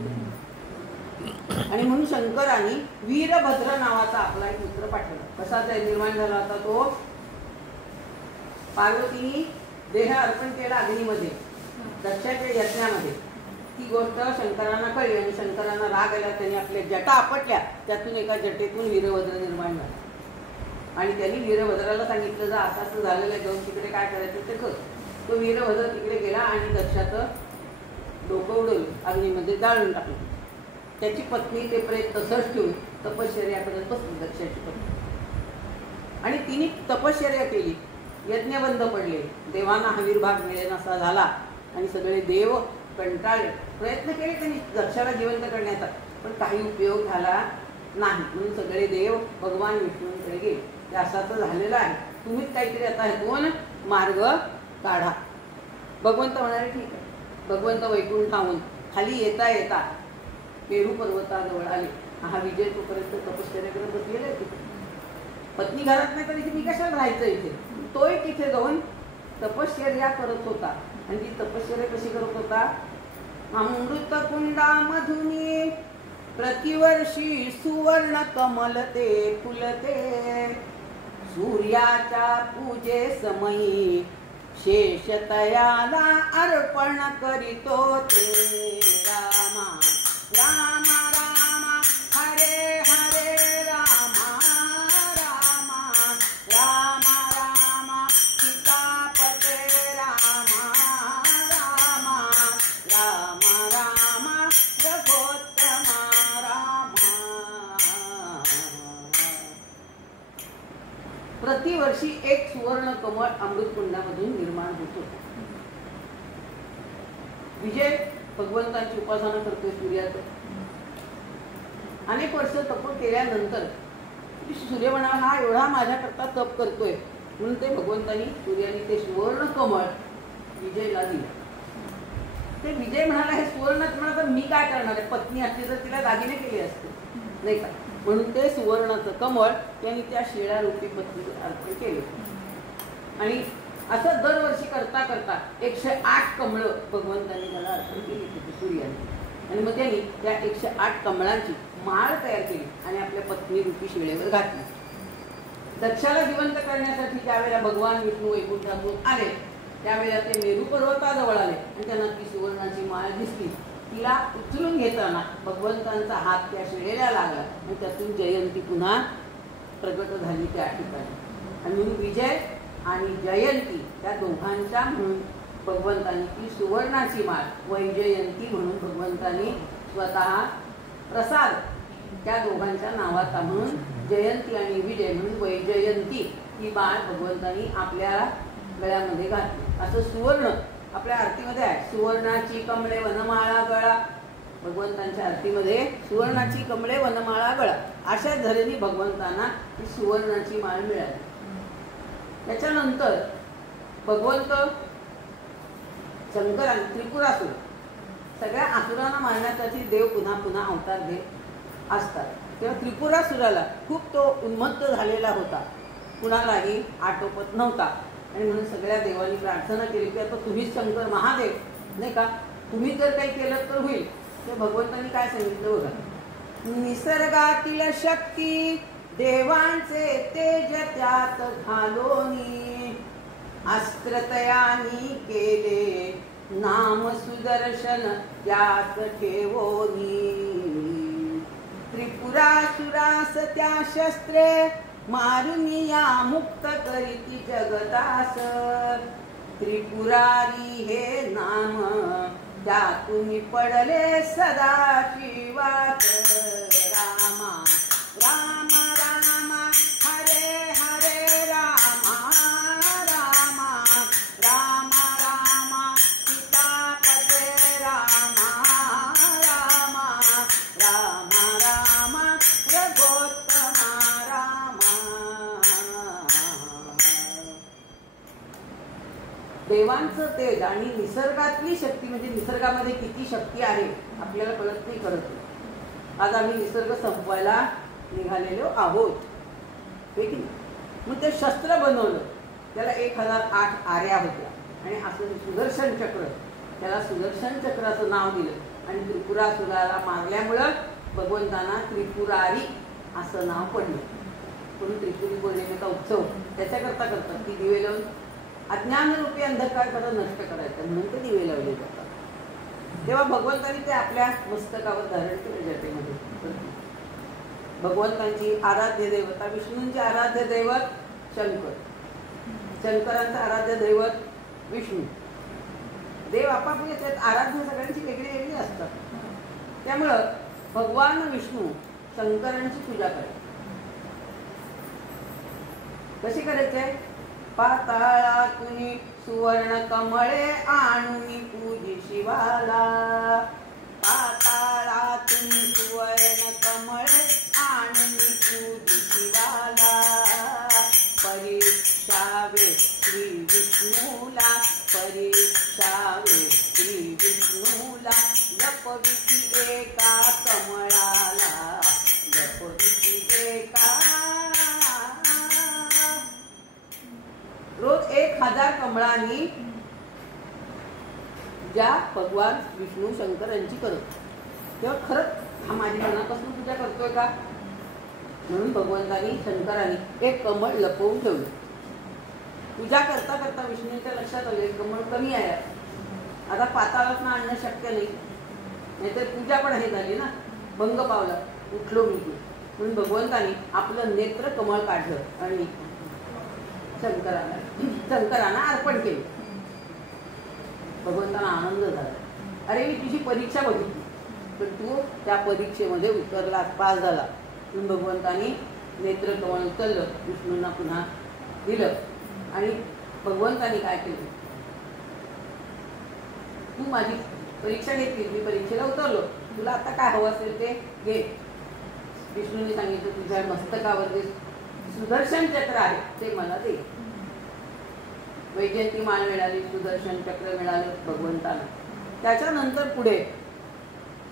आणि म्हणून शंकरांनी वीरभद्र नावाचा आपला एक मित्र पाठवला. कसा निर्माण झाला होता तो? पार्वतीने देह अर्पण केला अग्नीमध्ये दक्षाच्या यज्ञामध्ये. ती गोष्ट शंकरांना कळली आणि शंकरांना राग आला. त्यांनी आपल्या जटा आपटल्या, त्यातून एका जटेतून वीरभद्र निर्माण झाला. आणि त्यांनी वीरभद्राला सांगितलं जर असं असं झालेलं आहे, जाऊन तिकडे काय करायचं ते कर. तो वीरभद्र तिकडे गेला आणि दक्षाचं डोकं उडवलं, अग्नीमध्ये जाळून टाकलं. त्याची पत्नी ते प्रेत तसंच ठेवून तपश्चर्या करत बसली, दक्षाची पत्नी. आणि तिने तपश्चर्या केली, यज्ञ बंद पडले, देवांना आविर्भाव मिळेनासा झाला आणि सगळे देव कंटाळले. प्रयत्न केले त्यांनी दक्षाला जिवंत करण्याचा, पण काही उपयोग झाला नाही. म्हणून सगळे देव भगवान विष्णूंकडे गेले. ते असा तर झालेला आहे, तुम्हीच काहीतरी आता ह्यातून मार्ग काढा. भगवंत म्हणाले ठीक आहे. भगवंत वैकुंठाहून खाली येता येता पेरू पर्वताजवळ आले. हा विजय तोपर्यंत तपश्चर्या करत बसलेला आहे. पत्नी घरात नाही तर इथे मी कशाला राहायचं इथे? तोही तिथे जाऊन तपश्चर्या करत होता. आणि ती तपश्चर्या कशी करत होता? अमृत कुंडामधुनी प्रतिवर्षी सुवर्ण कमल ते फुलते. सूर्याच्या पूजे समयी शेषतयाला अर्पण करीतो ते. रामा राम राम हरे हरे रामा राम राम राम सीतापते रामा राम राम राम रघोत्तमा रामा. प्रतिवर्षी एक सुवर्ण कमळ अमृतकुंडामधून निर्माण होतो. विजय भगवंतांची उपासना करतोय सूर्याचं. अनेक वर्ष तप केल्यानंतर सूर्य म्हणाला हा एवढा माझ्याकरता तप करतोय म्हणून ते भगवंतांनी सूर्याने ते सुवर्ण कमळ विजयला दिलं. ते विजय म्हणाला हे सुवर्णच म्हणा, मी काय करणार आहे? पत्नी असती तर तिला दागिने केले असते नाही का? म्हणून ते सुवर्णाचं कमळ त्यांनी त्या शिळ्या रूपी पत्नीला अर्पण केले. आणि असं दरवर्षी करता करता 108 कमळं भगवंतांनी त्याला अर्पण केली होती सूर्याने. आणि मग त्यांनी त्या 108 कमळांची माळ तयार केली आणि आपल्या पत्नी रूपी शिळेवर घातली. दक्षाला जिवंत करण्यासाठी ज्यावेळेला भगवान विष्णू वैकुंठातून आले त्यावेळेला ते मेरू पर्वताजवळ आले आणि त्यांना ती सुवर्णाची माळ दिसली. तिला उचलून घेताना भगवंतांचा हात त्या शिळेला लागला आणि त्यातून जयंती पुन्हा प्रगट झाली त्या ठिकाणी. आणि म्हणून विजय आणि जयंती त्या दोघांच्या म्हणून भगवंतांनी ती सुवर्णाची माळ वैजयंती म्हणून भगवंतांनी स्वतः प्रसाद त्या दोघांच्या नावाचा म्हणून जयंती आणि विजय म्हणून वैजयंती ही बाळ भगवंतांनी आपल्या गळ्यामध्ये घातली. असं सुवर्ण आपल्या आरतीमध्ये आहे. सुवर्णाची कमळे वनमाळा गळा. भगवंतांच्या आरतीमध्ये सुवर्णाची कमळे वनमाळा गळा अशा धरेने भगवंतांना ही सुवर्णाची माळ मिळाली. त्याच्यानंतर भगवंत शंकराने त्रिपुरासुर सगळ्या असुरांना मारण्यासाठी देव पुन्हा पुन्हा अवतार घेत असतात. तेव्हा त्रिपुरासुराला खूप तो उन्मत्त झालेला होता, कुणालाही आटोपत नव्हता. आणि म्हणून सगळ्या देवांनी प्रार्थना केली की आता तुम्हीच शंकर महादेव नाही का, तुम्ही जर काही केलं तर होईल. तर भगवंतांनी काय सांगितलं बघा, निसर्गातील शक्ती देवांचे तेज त्यात घालोनी अस्त्रतयानी केले नाम सुदर्शन त्यात ठेवोनी त्रिपुरासुरास त्या शस्त्रे मारुनी या मुक्त करीती जगतास त्रिपुरारी हे नाम त्यातून पडले सदा शिवात रामा राम राम हरे हरे रामा राम राम राम सीतापते रामा राम राम राम रघोत्तमा रामा. देवांचं तेज आणि निसर्गातली शक्ती म्हणजे निसर्गामध्ये किती शक्ती आहे आपल्याला कळत नाही, करत नाही. आज आम्ही निसर्ग संपवायला निघालेलो आहोत, हे की नाही. मग ते शस्त्र बनवलं, त्याला 1008 आर्या होत्या आणि असं सुदर्शन चक्र, त्याला सुदर्शन चक्र असं नाव दिलं. आणि त्रिपुरासुराला मारल्यामुळं भगवंतांना त्रिपुरारी असं नाव पडलं. म्हणून त्रिपुरी पौर्णिमेचा उत्सव त्याच्याकरता करतात की दिवे लावून अज्ञानरूपी अंधकार खरं नष्ट करायचं म्हणून ते दिवे लावले जातात. तेव्हा भगवंतांनी ते आपल्या मस्तकावर धारण केलं जटेमध्ये. भगवंतांची आराध्य देवता विष्णूंचे आराध्य दैवत शंकर, शंकरांचं आराध्य दैवत विष्णू. देव आपापले त्यात आराध्य सगळ्यांची वेगळी वेगळी असतात. त्यामुळं भगवान विष्णू शंकरांची पूजा करायची. कशी करायचे, पाताळातून सुवर्ण कमळे आणून पूजी शिवाला पाताळातून सुवर्ण कमळे आणून पूजी शिवाला परीक्षावे श्री विष्णूला परीक्षावे श्री विष्णूला लपविती एका कमळाला लपविती एका. रोज 1000 कमळांनी ज्या भगवान विष्णू शंकरांची करत. तेव्हा खरंच हा माझी मनापासून पूजा करतोय का म्हणून भगवंतांनी शंकरांनी एक कमळ लपवून ठेवलं. पूजा करता करता विष्णूच्या लक्षात आले कमळ कमी आहे, आता पाताळात आणणं शक्य नाही, नाहीतर पूजा पण हे झाली ना, भंग पावला, उठलो मी. म्हणून भगवंतांनी आपलं नेत्र कमळ काढलं आणि शंकरांना अर्पण केले. भगवंतांना आनंद झाला, अरे मी तुझी परीक्षा बघितली पण तू त्या परीक्षेमध्ये उतरला, पास झाला. म्हणून भगवंतांनी नेत्र कमळ उचललं, विष्णूंना पुन्हा दिलं. आणि भगवंतांनी काय केलं, तू माझी परीक्षा घेतली, मी परीक्षेला उतरलो, तुला आता काय हवं असेल ते घे. विष्णूंनी सांगितलं तुझ्या मस्तकावर जे सुदर्शन चक्र आहे ते मला दे. वैजयंती माळ मिळाली, सुदर्शन चक्र मिळालं भगवंताला. त्याच्यानंतर पुढे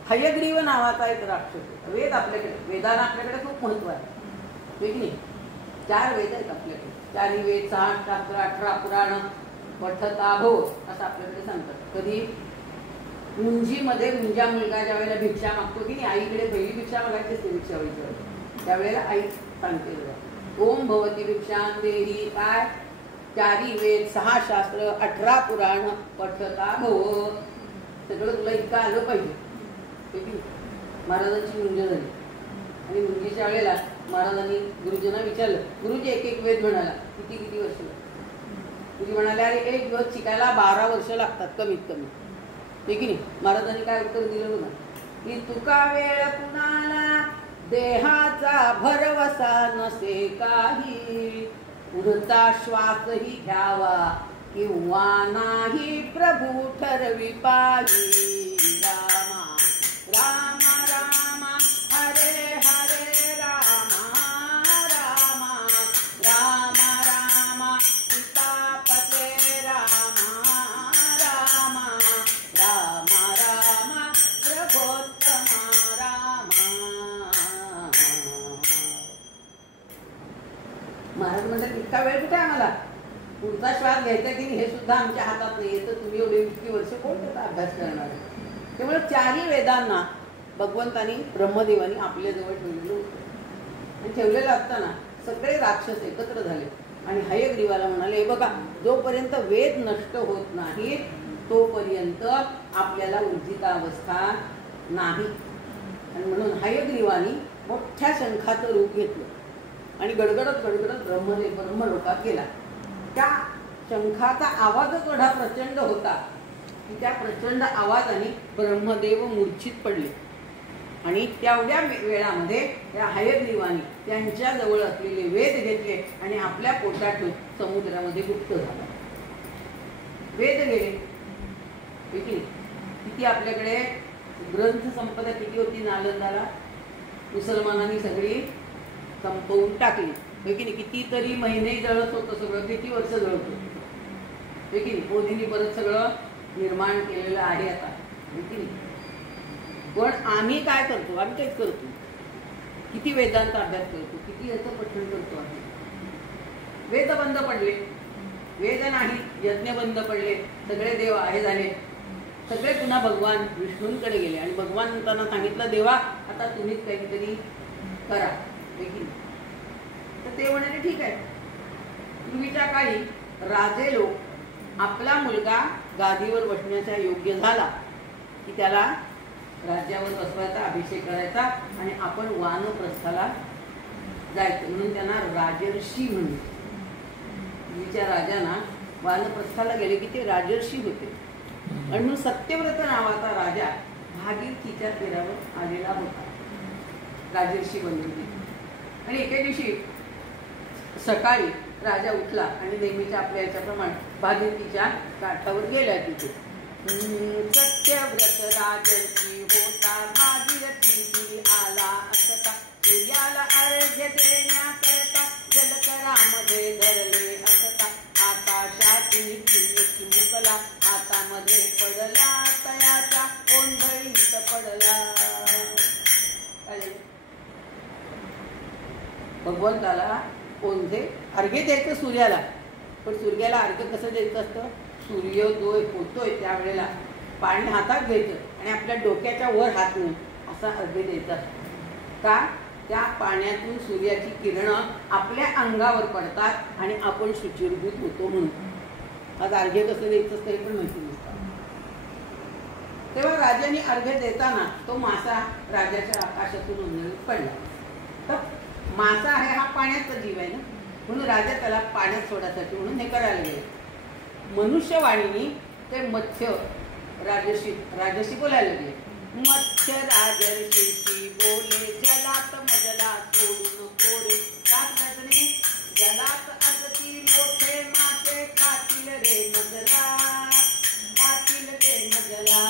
हयग्रीव नावाचा एक राक्षस. वेद आपल्याकडे, वेदांना आपल्याकडे खूप महत्व आहे, ठीक नाही. 4 वेद आहेत आपल्याकडे, 4 वेद, 6 शास्त्र, 18 पुराण, पठता भो असं आपल्याकडे सांगतात. कधी मुंजीमध्ये मुंजा मुलगा ज्या वेळेला भिक्षा मागतो की नाही, आईकडे पहिली भिक्षा मागायची असते भिक्षा वेळेच्या त्यावेळेला आई सांगते ओम भवती भिक्षां देही. काय 4 वेद, 6 शास्त्र, 18 पुराण, पठता भो, सगळं तुला इतकं आलं पाहिजे. महाराजांची मुंज झाली आणि मुंजीच्या वेळेला महाराजांनी गुरुजींना विचारलं, गुरुजी एक वेद म्हणाला, किती वर्ष? गुरुजी म्हणाले अरे एक वेद शिकायला 12 वर्ष लागतात कमीत कमी, ठीक नाही. महाराजांनी काय उत्तर दिलं बघा, की तुका वेळ कुणाला देहाचा भरवसा नसे काही, पुढचा श्वासही घ्यावा किंवा नाही प्रभू ठरवी पाही. रामा रामा रामा हरे हरे रामा रामा रामा रामा सीतापते रामा रामा रामा रामा प्रभोत्तमा रामा. महाराज म्हणतात इतका वेळ कुठे आम्हाला, पुढचा श्वास घ्यायचा की हे सुद्धा आमच्या हातात नाही. तर तुम्ही एवढे इतकी वर्ष कोण त्याचा अभ्यास करणार. त्यामुळे चारही वेदांना भगवंतानी ब्रह्मदेवानी आपल्याजवळ ठेवलेलं होतं. आणि ठेवलेलं असताना सगळे राक्षस एकत्र झाले आणि हयग्रीवाला म्हणाले, बघा जोपर्यंत वेद नष्ट होत नाहीत तोपर्यंत आपल्याला उर्जितावस्था नाही. आणि म्हणून हयग्रीवानी मोठ्या शंखाचं रूप घेतलं आणि गडगडत गडगडत ब्रह्मलोकात गेला. त्या शंखाचा आवाजच एवढा प्रचंड होता की त्या प्रचंड आवाजाने ब्रह्मदेव मूर्छित पडले. आणि तेवढ्या वेळामध्ये त्या हयग्रीवाने त्यांच्या जवळ असलेले वेद घेतले आणि आपल्या पोटात ठेवून समुद्रामध्ये गुप्त झाला. वेद गेले. किती आपल्याकडे ग्रंथ संपदा किती होती नालंदाला, मुसलमानांनी सगळी संपवून टाकली. कितीतरी महिने जळत होतं सगळं, किती वर्ष जळत होतं. मोदींनी परत सगळं निर्माण केलेलं आहे आता. पण आम्ही काय करतो, आम्ही तेच करतो. किती वेदांचा अभ्यास करतो, किती याचं पठण करतो. आम्ही वेद बंद पडले, वेद नाही, यज्ञ बंद पडले, सगळे देव आहे झाले, सगळे पुन्हा भगवान विष्णूंकडे गेले. आणि भगवंतांना सांगितलं, देवा आता तुम्हीच काहीतरी करा. तर ते म्हणाले ठीक आहे. पूर्वीच्या काळी राजे लोक आपला मुलगा गादीवर बसण्याचा योग्य झाला की त्याला राज्यावर बसवायचा, अभिषेक करायचा आणि आपण वानप्रस्थाला जायचं. म्हणून त्यांना राजर्षी म्हणले. पूर्वीच्या राजांना वानप्रस्थाला गेले की ते राजर्षी होते. आणि म्हणून सत्यव्रत नावाचा राजा भागीरथीच्या तीरावर आलेला होता, राजर्षी बनले. आणि एके दिवशी सकाळी राजा उठला आणि नेहमीच्या आपल्या याच्याप्रमाणे भागीरथीच्या काठावर गेला. तिथे सत्यव्रत राजर्षी होता, भागीरथी आला असता, सूर्याला अर्घ्य देण्याकरता जलकरामध्ये धरले असता, आकाशातील चिमुकला हातामध्ये पडला, तयाचा गोंधळीत पडला. भगवंताला कोणते अर्घ्य द्यायचं सूर्याला, पण सूर्याला अर्घ्य कसं द्यायचं असतं, सूर्योदय होतोय त्यावेळेला पाणी हातात घ्यायचं आणि आपल्या डोक्याच्या वर हात नेऊन असा अर्घ्य द्यायचा असतो. का, त्या पाण्यातून सूर्याची किरणं आपल्या अंगावर पडतात आणि आपण शुचिरभूत होतो म्हणून. आज अर्घ्य कसं द्यायचं तरी पण माहिती नसतं. तेव्हा राजाने अर्घ्य देताना तो मासा राजाच्या आकाशातून उन्हाळीत पडला. तर मासा आहे हा पाण्याचा जीव आहे ना, म्हणून राजा त्याला पाण्यात सोडायसाठी म्हणून हे करायला गेले. मनुष्यवाणीने ते मत्स्य राजर्षी बोलायला गेले. मत्स्य राजर्षीशी बोले, जलात मजला सोडून कोरे, जलात असती मोठे मासे, खातील रे मजला, खातील ते मजला.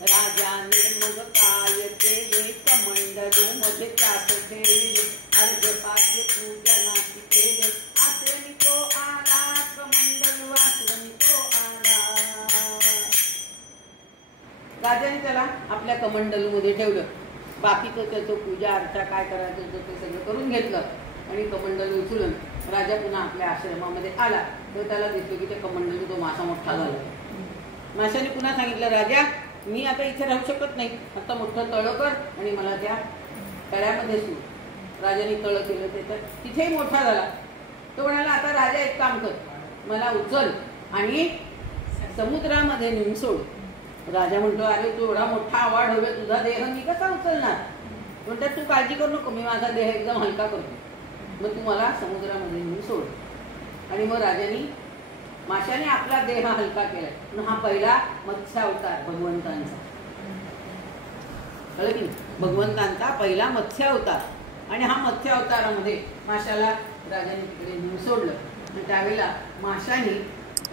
राजाने मग काय केले, कमंडलू मध्ये त्यात ठेवले, अर्घपात्र पूजनाची केले, आश्रमी तो आला, कमंडलू आश्रमी तो आला. राजाने त्याला आपल्या कमंडलू मध्ये ठेवलं. बाकीचं त्याचं पूजा अर्चा काय करायचं ते सगळं करून घेतलं आणि कमंडलू उचलून राजा पुन्हा आपल्या आश्रमामध्ये आला. तर त्याला दिसलं की ते कमंडलू तो मासा मोठा झाला. माशाने पुन्हा सांगितलं, राजा मी आता इथे राहू शकत नाही, आता मोठं तळं कर आणि मला त्या तळ्यामध्ये सोड. राजाने तळं केलं, त्याच्यात तिथेही मोठा झाला. तो म्हणाला, आता राजा एक काम कर, मला उचल आणि समुद्रामध्ये नेऊन सोड. राजा म्हणतो, अरे तू एवढा मोठा आवाड हवे, तुझा देह मी कसा उचलणार. म्हणतात, तू काळजी करू नको, मी माझा देह एकदम हलका करतो, मग तू मला समुद्रामध्ये नेऊन सोड. आणि मग राजाने माशाने आपला देह हलका केला. हा पहिला मत्स्य अवतार भगवंतांचा. कळलं की नाही? भगवंतांचा पहिला मत्स्य अवतार, आणि हा मत्स्य अवतारामध्ये माशाला राजाने तिकडे नेऊन सोडलं. आणि त्यावेळेला माशाने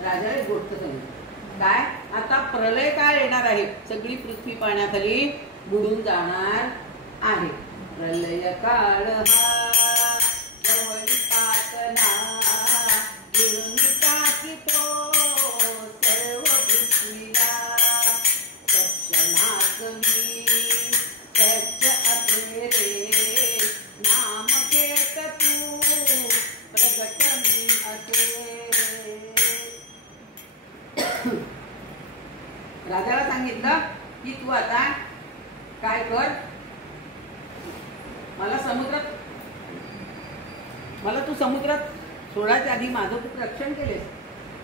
राजाला एक गोष्ट सांगितली, काय, आता प्रलय काळ येणार आहे, सगळी पृथ्वी पाण्याखाली बुडून जाणार आहे. प्रलय काळ हा जवळपासना, गिळून टाकीतो सर्व पृथ्वीला. सक्षमासवी सच्च अपने रे, नाम घेत तू प्रगट मी असे. राजाला सांगितलं की तू आता काय कर, मला तू समुद्रात सोडायच्या आधी माझं खूप रक्षण केलेस.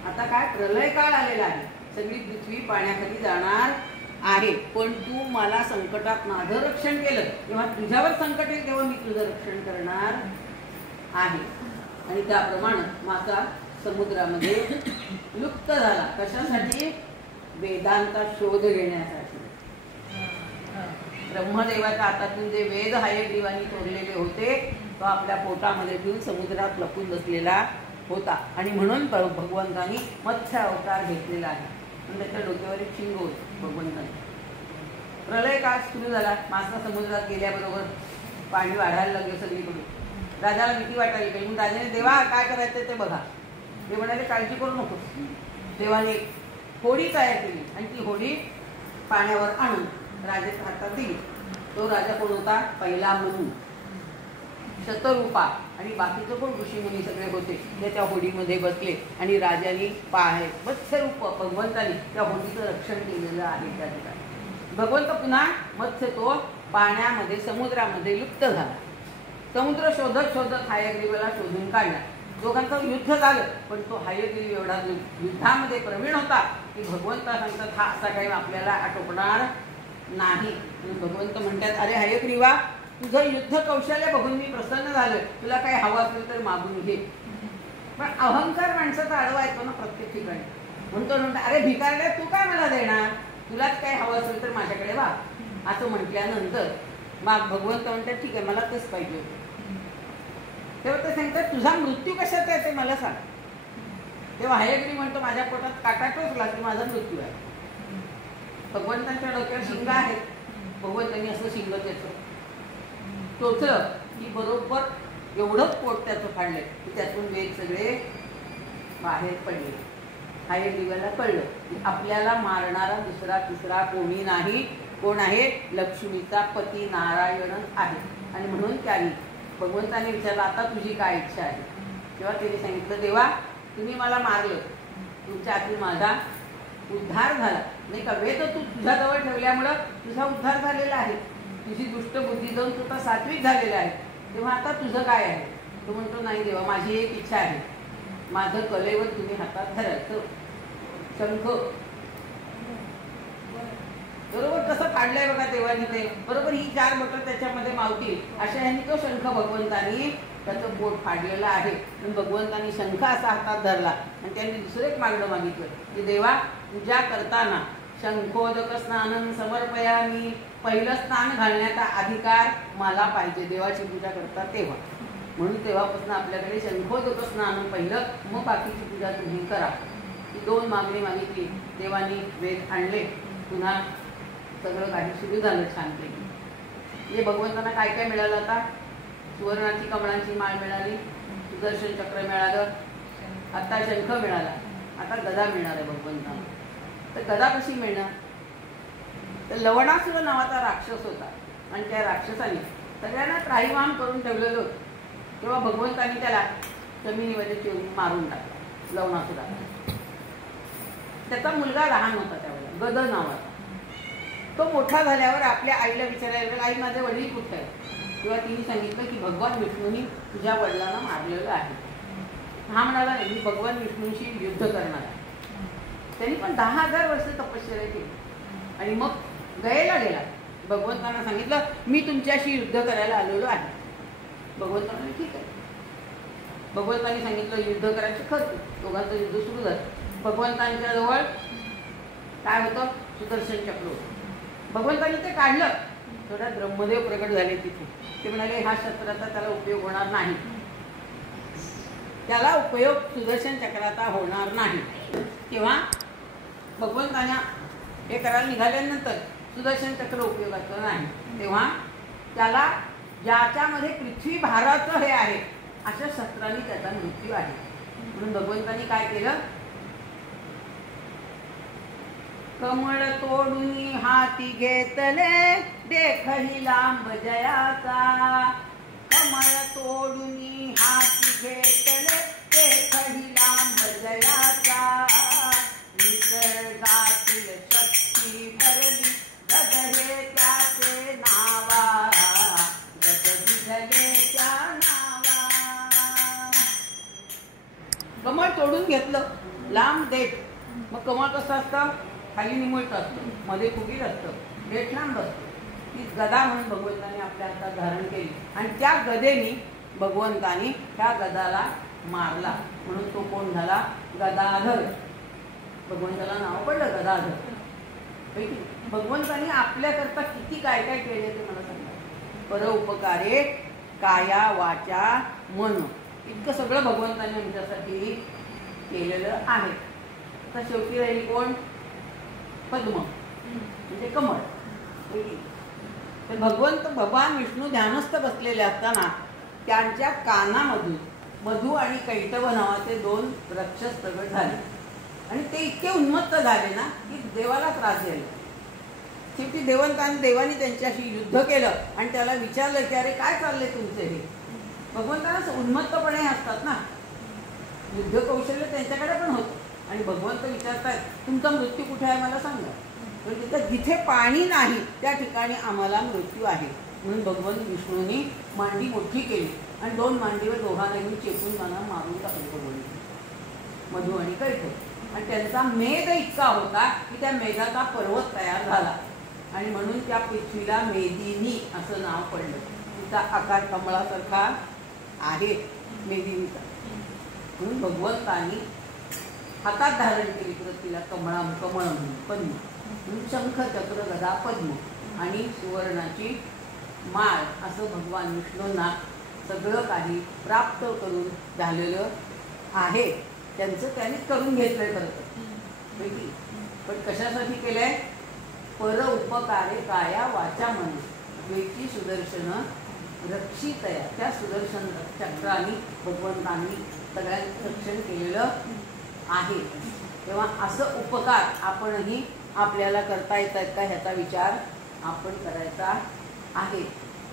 आता काय प्रलय काळ आलेला आहे, सगळी पृथ्वी पाण्याखाली जाणार आहे, पण तू मला संकटात माझं रक्षण केलं, तेव्हा तुझ्यावर संकट येईल तेव्हा मी तुझं रक्षण करणार आहे. आणि त्याप्रमाणे मासा समुद्रामध्ये लुप्त झाला. कशासाठी? वेदांचा शोध घेण्यासाठी. ब्रह्मदेवाच्या हातातून जे वेद हयग्रीवानी तोडलेले होते तो आपल्या पोटामध्ये ठेवून समुद्रात लपून बसलेला होता, आणि म्हणून भगवंतांनी मत्स्य अवतार घेतलेला आहे. आणि त्याच्या डोक्यावर एक शिंग होतं भगवंतांनी. प्रलय काळ सुरू झाला. मासा समुद्रात गेल्याबरोबर पाणी वाढायला लागले सगळीकडून. राजाला भीती वाटायला लागली. म्हणून राजाने, देवा काय करायचं ते बघा. ते म्हणाले, काळजी करू नकोस. देवाने होडी तयार केली आणि ती होडी पाण्यावर आणून राजाच्या हातात दिली. तो राजा कोण होता? पहिला मनु, शतरूपा आणि बाकीचे कोण ऋषीमुनी सगळे होते ते त्या होडीमध्ये बसले. आणि राजाने मत्स्यरूप भगवंतानी त्या होडीचं रक्षण केलेलं आहे. त्या ठिकाणी भगवंत पुन्हा मत्स्य तो पाण्यामध्ये समुद्रामध्ये लुप्त झाला. समुद्र शोधत शोधत हयग्रीवाला शोधून काढला. दोघांचं युद्ध झालं, पण तो हयग्रीव एवढा युद्धामध्ये प्रवीण होता की भगवंता सांगतात हा असा काही आपल्याला आटोपणार नाही. भगवंत म्हणतात, अरे हयग्रीवा, तुझं युद्ध कौशल्य बघून मी प्रसन्न झालं, तुला काही हवं असेल तर मागून घे. पण अहंकार माणसाचा आडवा येतो ना प्रत्येक ठिकाणी. म्हणतो अरे भिकारड्या, तू काय मला देणार, तुलाच काही हवं असेल तर माझ्याकडे वा, असं म्हटल्यानंतर मग भगवंत म्हणतात ठीक आहे, मला तेच पाहिजे होतं. तेव्हा ते सांगतात तुझा मृत्यू कशात आहे ते मला सांग. तेव्हा हयग्रीव म्हणतो माझ्या पोटात काटा टोचला की माझा मृत्यू आहे. भगवंतांच्या डोक्यावर शिंग आहे. भगवंतांनी असं शिंग त्याचं टोचलं की बरोबर एवढंच पोट त्याचं फाडलं की त्यातून वेग सगळे बाहेर पडले. हयग्रीवाला कळलं की आपल्याला मारणारा दुसरा तिसरा कोणी नाही. कोण आहे? लक्ष्मीचा पती नारायणच आहे. आणि म्हणून त्यांनी भगवंताने विचारलं आता तुझी काय इच्छा आहे. तेव्हा त्यांनी सांगितलं देवा, तुम्ही मला मारलं, तुमच्या हातून माझा उद्धार झाला नाही का. वेद तू तुझ्याजवळ ठेवल्यामुळं तुझा उद्धार झालेला आहे. तुझी दुष्ट बुद्धी जाऊन तुझा सात्विक झालेला आहे. तेव्हा आता तुझं काय आहे? तो म्हणतो नाही देवा, माझी एक इच्छा आहे, माझं कलेवर तुम्ही हातात धरायचं शंख. बरोबर कसं काढलंय बघा देवानी ते. बरोबर ही 4 बोटं त्याच्यामध्ये मावतील अशा ह्यांनी तो शंख भगवंतानी त्याचं बोट फाडलेलं आहे. पण भगवंतानी शंख असा हातात धरला आणि त्यांनी दुसरं एक मागणं मागितलं की देवा, पूजा करताना शंखोदक स्नान समर्पयामी, पहिलं स्नान घालण्याचा अधिकार मला पाहिजे देवाची पूजा करता तेव्हा. म्हणून तेव्हापासून आपल्याकडे शंखोदक स्नान पहिलं, मग बाकीची पूजा तुम्ही करा. ही 2 मागणी मागितली. देवानी वेद आणले. पुन्हा सगळं काही सुरू झालं छानपैकी. म्हणजे भगवंतांना काय काय मिळालं आता? सुवर्णाची कमळांची माळ मिळाली, सुदर्शन चक्र मिळालं, आता शंख मिळाला, आता गदा मिळणार आहे भगवंतांना. तर गदा कशी मिळणार? तर लवणासुर नावाचा राक्षस होता आणि त्या राक्षसाने सगळ्यांना त्राहीमाम करून ठेवलेलं होतं. तेव्हा भगवंतांनी त्याला जमिनीमध्ये ठेवून मारून टाकला लवणासुराला. त्याचा मुलगा लहान होता त्यावेळेला, गद नावाचा. तो मोठा झाल्यावर आपल्या आईला विचारायला, आई माझे वडील कुठे आहेत? तेव्हा तिने सांगितलं की भगवान विष्णूंनी तुझ्या वडिलांना मारलेलं आहे. हा म्हणाला नाही, मी भगवान विष्णूंशी युद्ध करणार आहे. त्यांनी पण 10,000 वर्ष तपश्चर्या केली आणि मग गयेला गेला. भगवंतांना सांगितलं मी तुमच्याशी युद्ध करायला आलेलो आहे. भगवंत म्हणाले ठीक आहे. भगवंतांनी सांगितलं युद्ध करायचं खरं. दोघांचं युद्ध सुरू झालं. भगवंतांच्या जवळ काय होतं? सुदर्शन चक्र होतं. भगवंतांनी ते काढलं तेवढ्यात ब्रह्मदेव प्रकट झाले तिथे. ते म्हणाले हा शस्त्राचा त्याला उपयोग होणार नाही, त्याला उपयोग सुदर्शन चक्राचा होणार नाही. तेव्हा भगवंतांना हे करायला निघाल्यानंतर सुदर्शन चक्र उपयोगाचं नाही. तेव्हा त्याला ज्याच्यामध्ये पृथ्वी भाराचं हे आहे अशा शस्त्रांनी त्याचा मृत्यू आहे. म्हणून भगवंतांनी काय केलं, कमळ तोडून हाती घेतले देखही लांब जयाचा. कमळ तोडून हाती घेतले देखही लांब जयाचा. निसर्गातील शक्ती भरली गद हे त्याचे नावा, गद विझले त्या नावा. कमळ तोडून घेतलं, लांब देठ. मग कमळ कसं असतं, खाली निमुळत असतं, मध्ये फुगीत असतं, देठ लांब असतं. ती गदा म्हणून भगवंताने आपल्या हातात धारण केली आणि त्या गदेनी भगवंतानी त्या गदाला मारला. म्हणून तो कोण झाला, गदाधर. भगवंताला नाव पडलं गदाधर. भगवंतानी आपल्याकरता किती काय काय केले ते मला सांगा. पर उपकारे काया वाचा मन, इतकं सगळं भगवंताने आमच्यासाठी केलेलं आहे. आता शेवटी राहिली कोण, पद्म म्हणजे कमळ. तर भगवान विष्णू ध्यानस्थ बसलेले असताना त्यांच्या कानामधून मधु आणि कैटभ नावाचे 2 राक्षस प्रगट झाले आणि ते इतके उन्मत्त झाले ना की देवाला त्रास झाला. शेवटी देवाने त्यांच्याशी युद्ध केलं आणि त्याला विचारलं की अरे काय चाललंय तुमचे हे. भगवंताला उन्मत्तपणे असतात ना, युद्ध कौशल्य त्यांच्याकडे पण होतं आणि भगवंत विचारतात तुमचा मृत्यू कुठे आहे मला सांगा. तर जिथे पाणी नाही त्या ठिकाणी आम्हाला मृत्यू आहे. म्हणून भगवान विष्णूंनी मांडी मोठी केली आणि 2 मांडीवर दोघांनाही चेपून मला मारून टाकले भगवंत, मधु आणि कैटभ. आणि त्यांचा मेघ इतका होता की त्या मेघाचा पर्वत तयार झाला आणि म्हणून त्या पृथ्वीला मेदिनी असं नाव पडलं. तिचा आकार कमळासारखा आहे मेदिनीचा. म्हणून भगवंतांनी हातात धारण केली पृथ्वीला कमळ म्हणून पद्म. शंख चक्र गदा पद्म आणि सुवर्णाची माळ असं भगवान विष्णूंना सगळं काही प्राप्त करून झालेलं आहे. त्यांचं त्यांनी करून घेतलंय खरं. पण कशासाठी केलंय, पर उपकारे काया वाचा मन द्वेची सुदर्शन रक्षितया. त्या सुदर्शन चक्राने भगवंतांनी सगळ्यांचं रक्षण केलेलं आहे. तेव्हा असं उपकार आपणही आपल्याला करता येतात का ह्याचा विचार आपण करायचा आहे.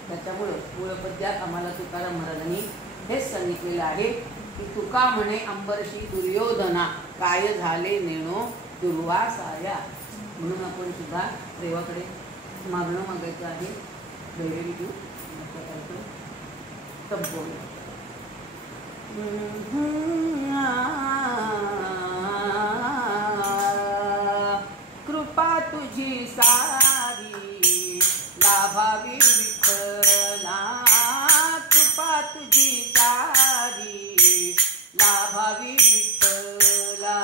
त्याच्यामुळं मूळपद्यात आम्हाला तुकाराम महाराजांनी हेच सांगितलेलं आहे की तुका म्हणे अंबरशी दुर्योधना काय झाले नेणो दुर्वासाया. म्हणून आपण सुद्धा देवाकडे मागणं मागायचं आहे. वेळेवी देऊ संपवलं. कृपा तुझी सारी लाभावी विठ्ठला. कृपा तुझी सारी लाभावी विठ्ठला.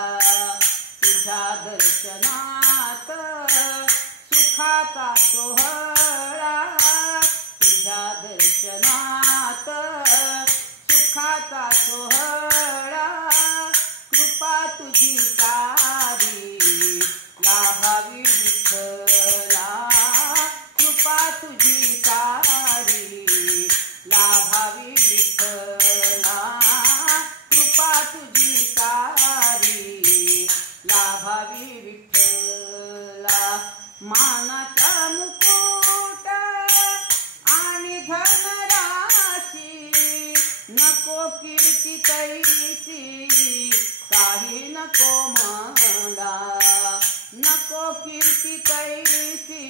तुझ्या दर्शनात सुखाचा सोहळा. तुझ्या दर्शनात सुखाचा सोहळा. कृपा तुझी सारी लाभावी विठ्ठला. कृपा तुझी सारी लाभावी विठ्ठला. कृपा तुझी सारी लाभावी विठ्ठला. मानाचा मुकुट आणि धनराशी नको कीर्ती तैसी काही नको मला. नको कीर्ती तैसी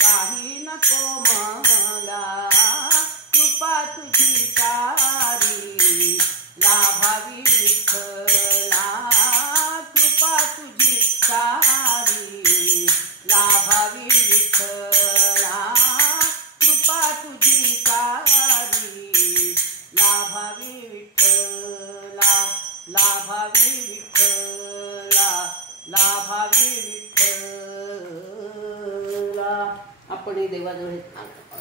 काही नको मला. कृपा तुझी सारी लाभावी विठ्ठला. कृपा तुझी सारी लाभावी विठ्ठला. कृपा तुझी सारी लाभावी विठ्ठला. लाभावी विठ्ठला. लाभावी विठ्ठला. आपण देवाजवळ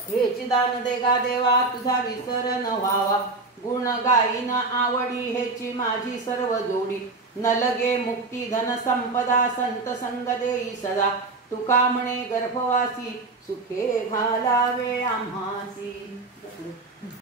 हेची दान देगा देवा तुझा विसर न व्हावा गुण गाईन आवडी हेची माझी सर्व जोडी न लगे मुक्ती धन संपदा संत संग देई सदा तुका म्हणे गर्भवासी सुखे घालावे आम्हासी.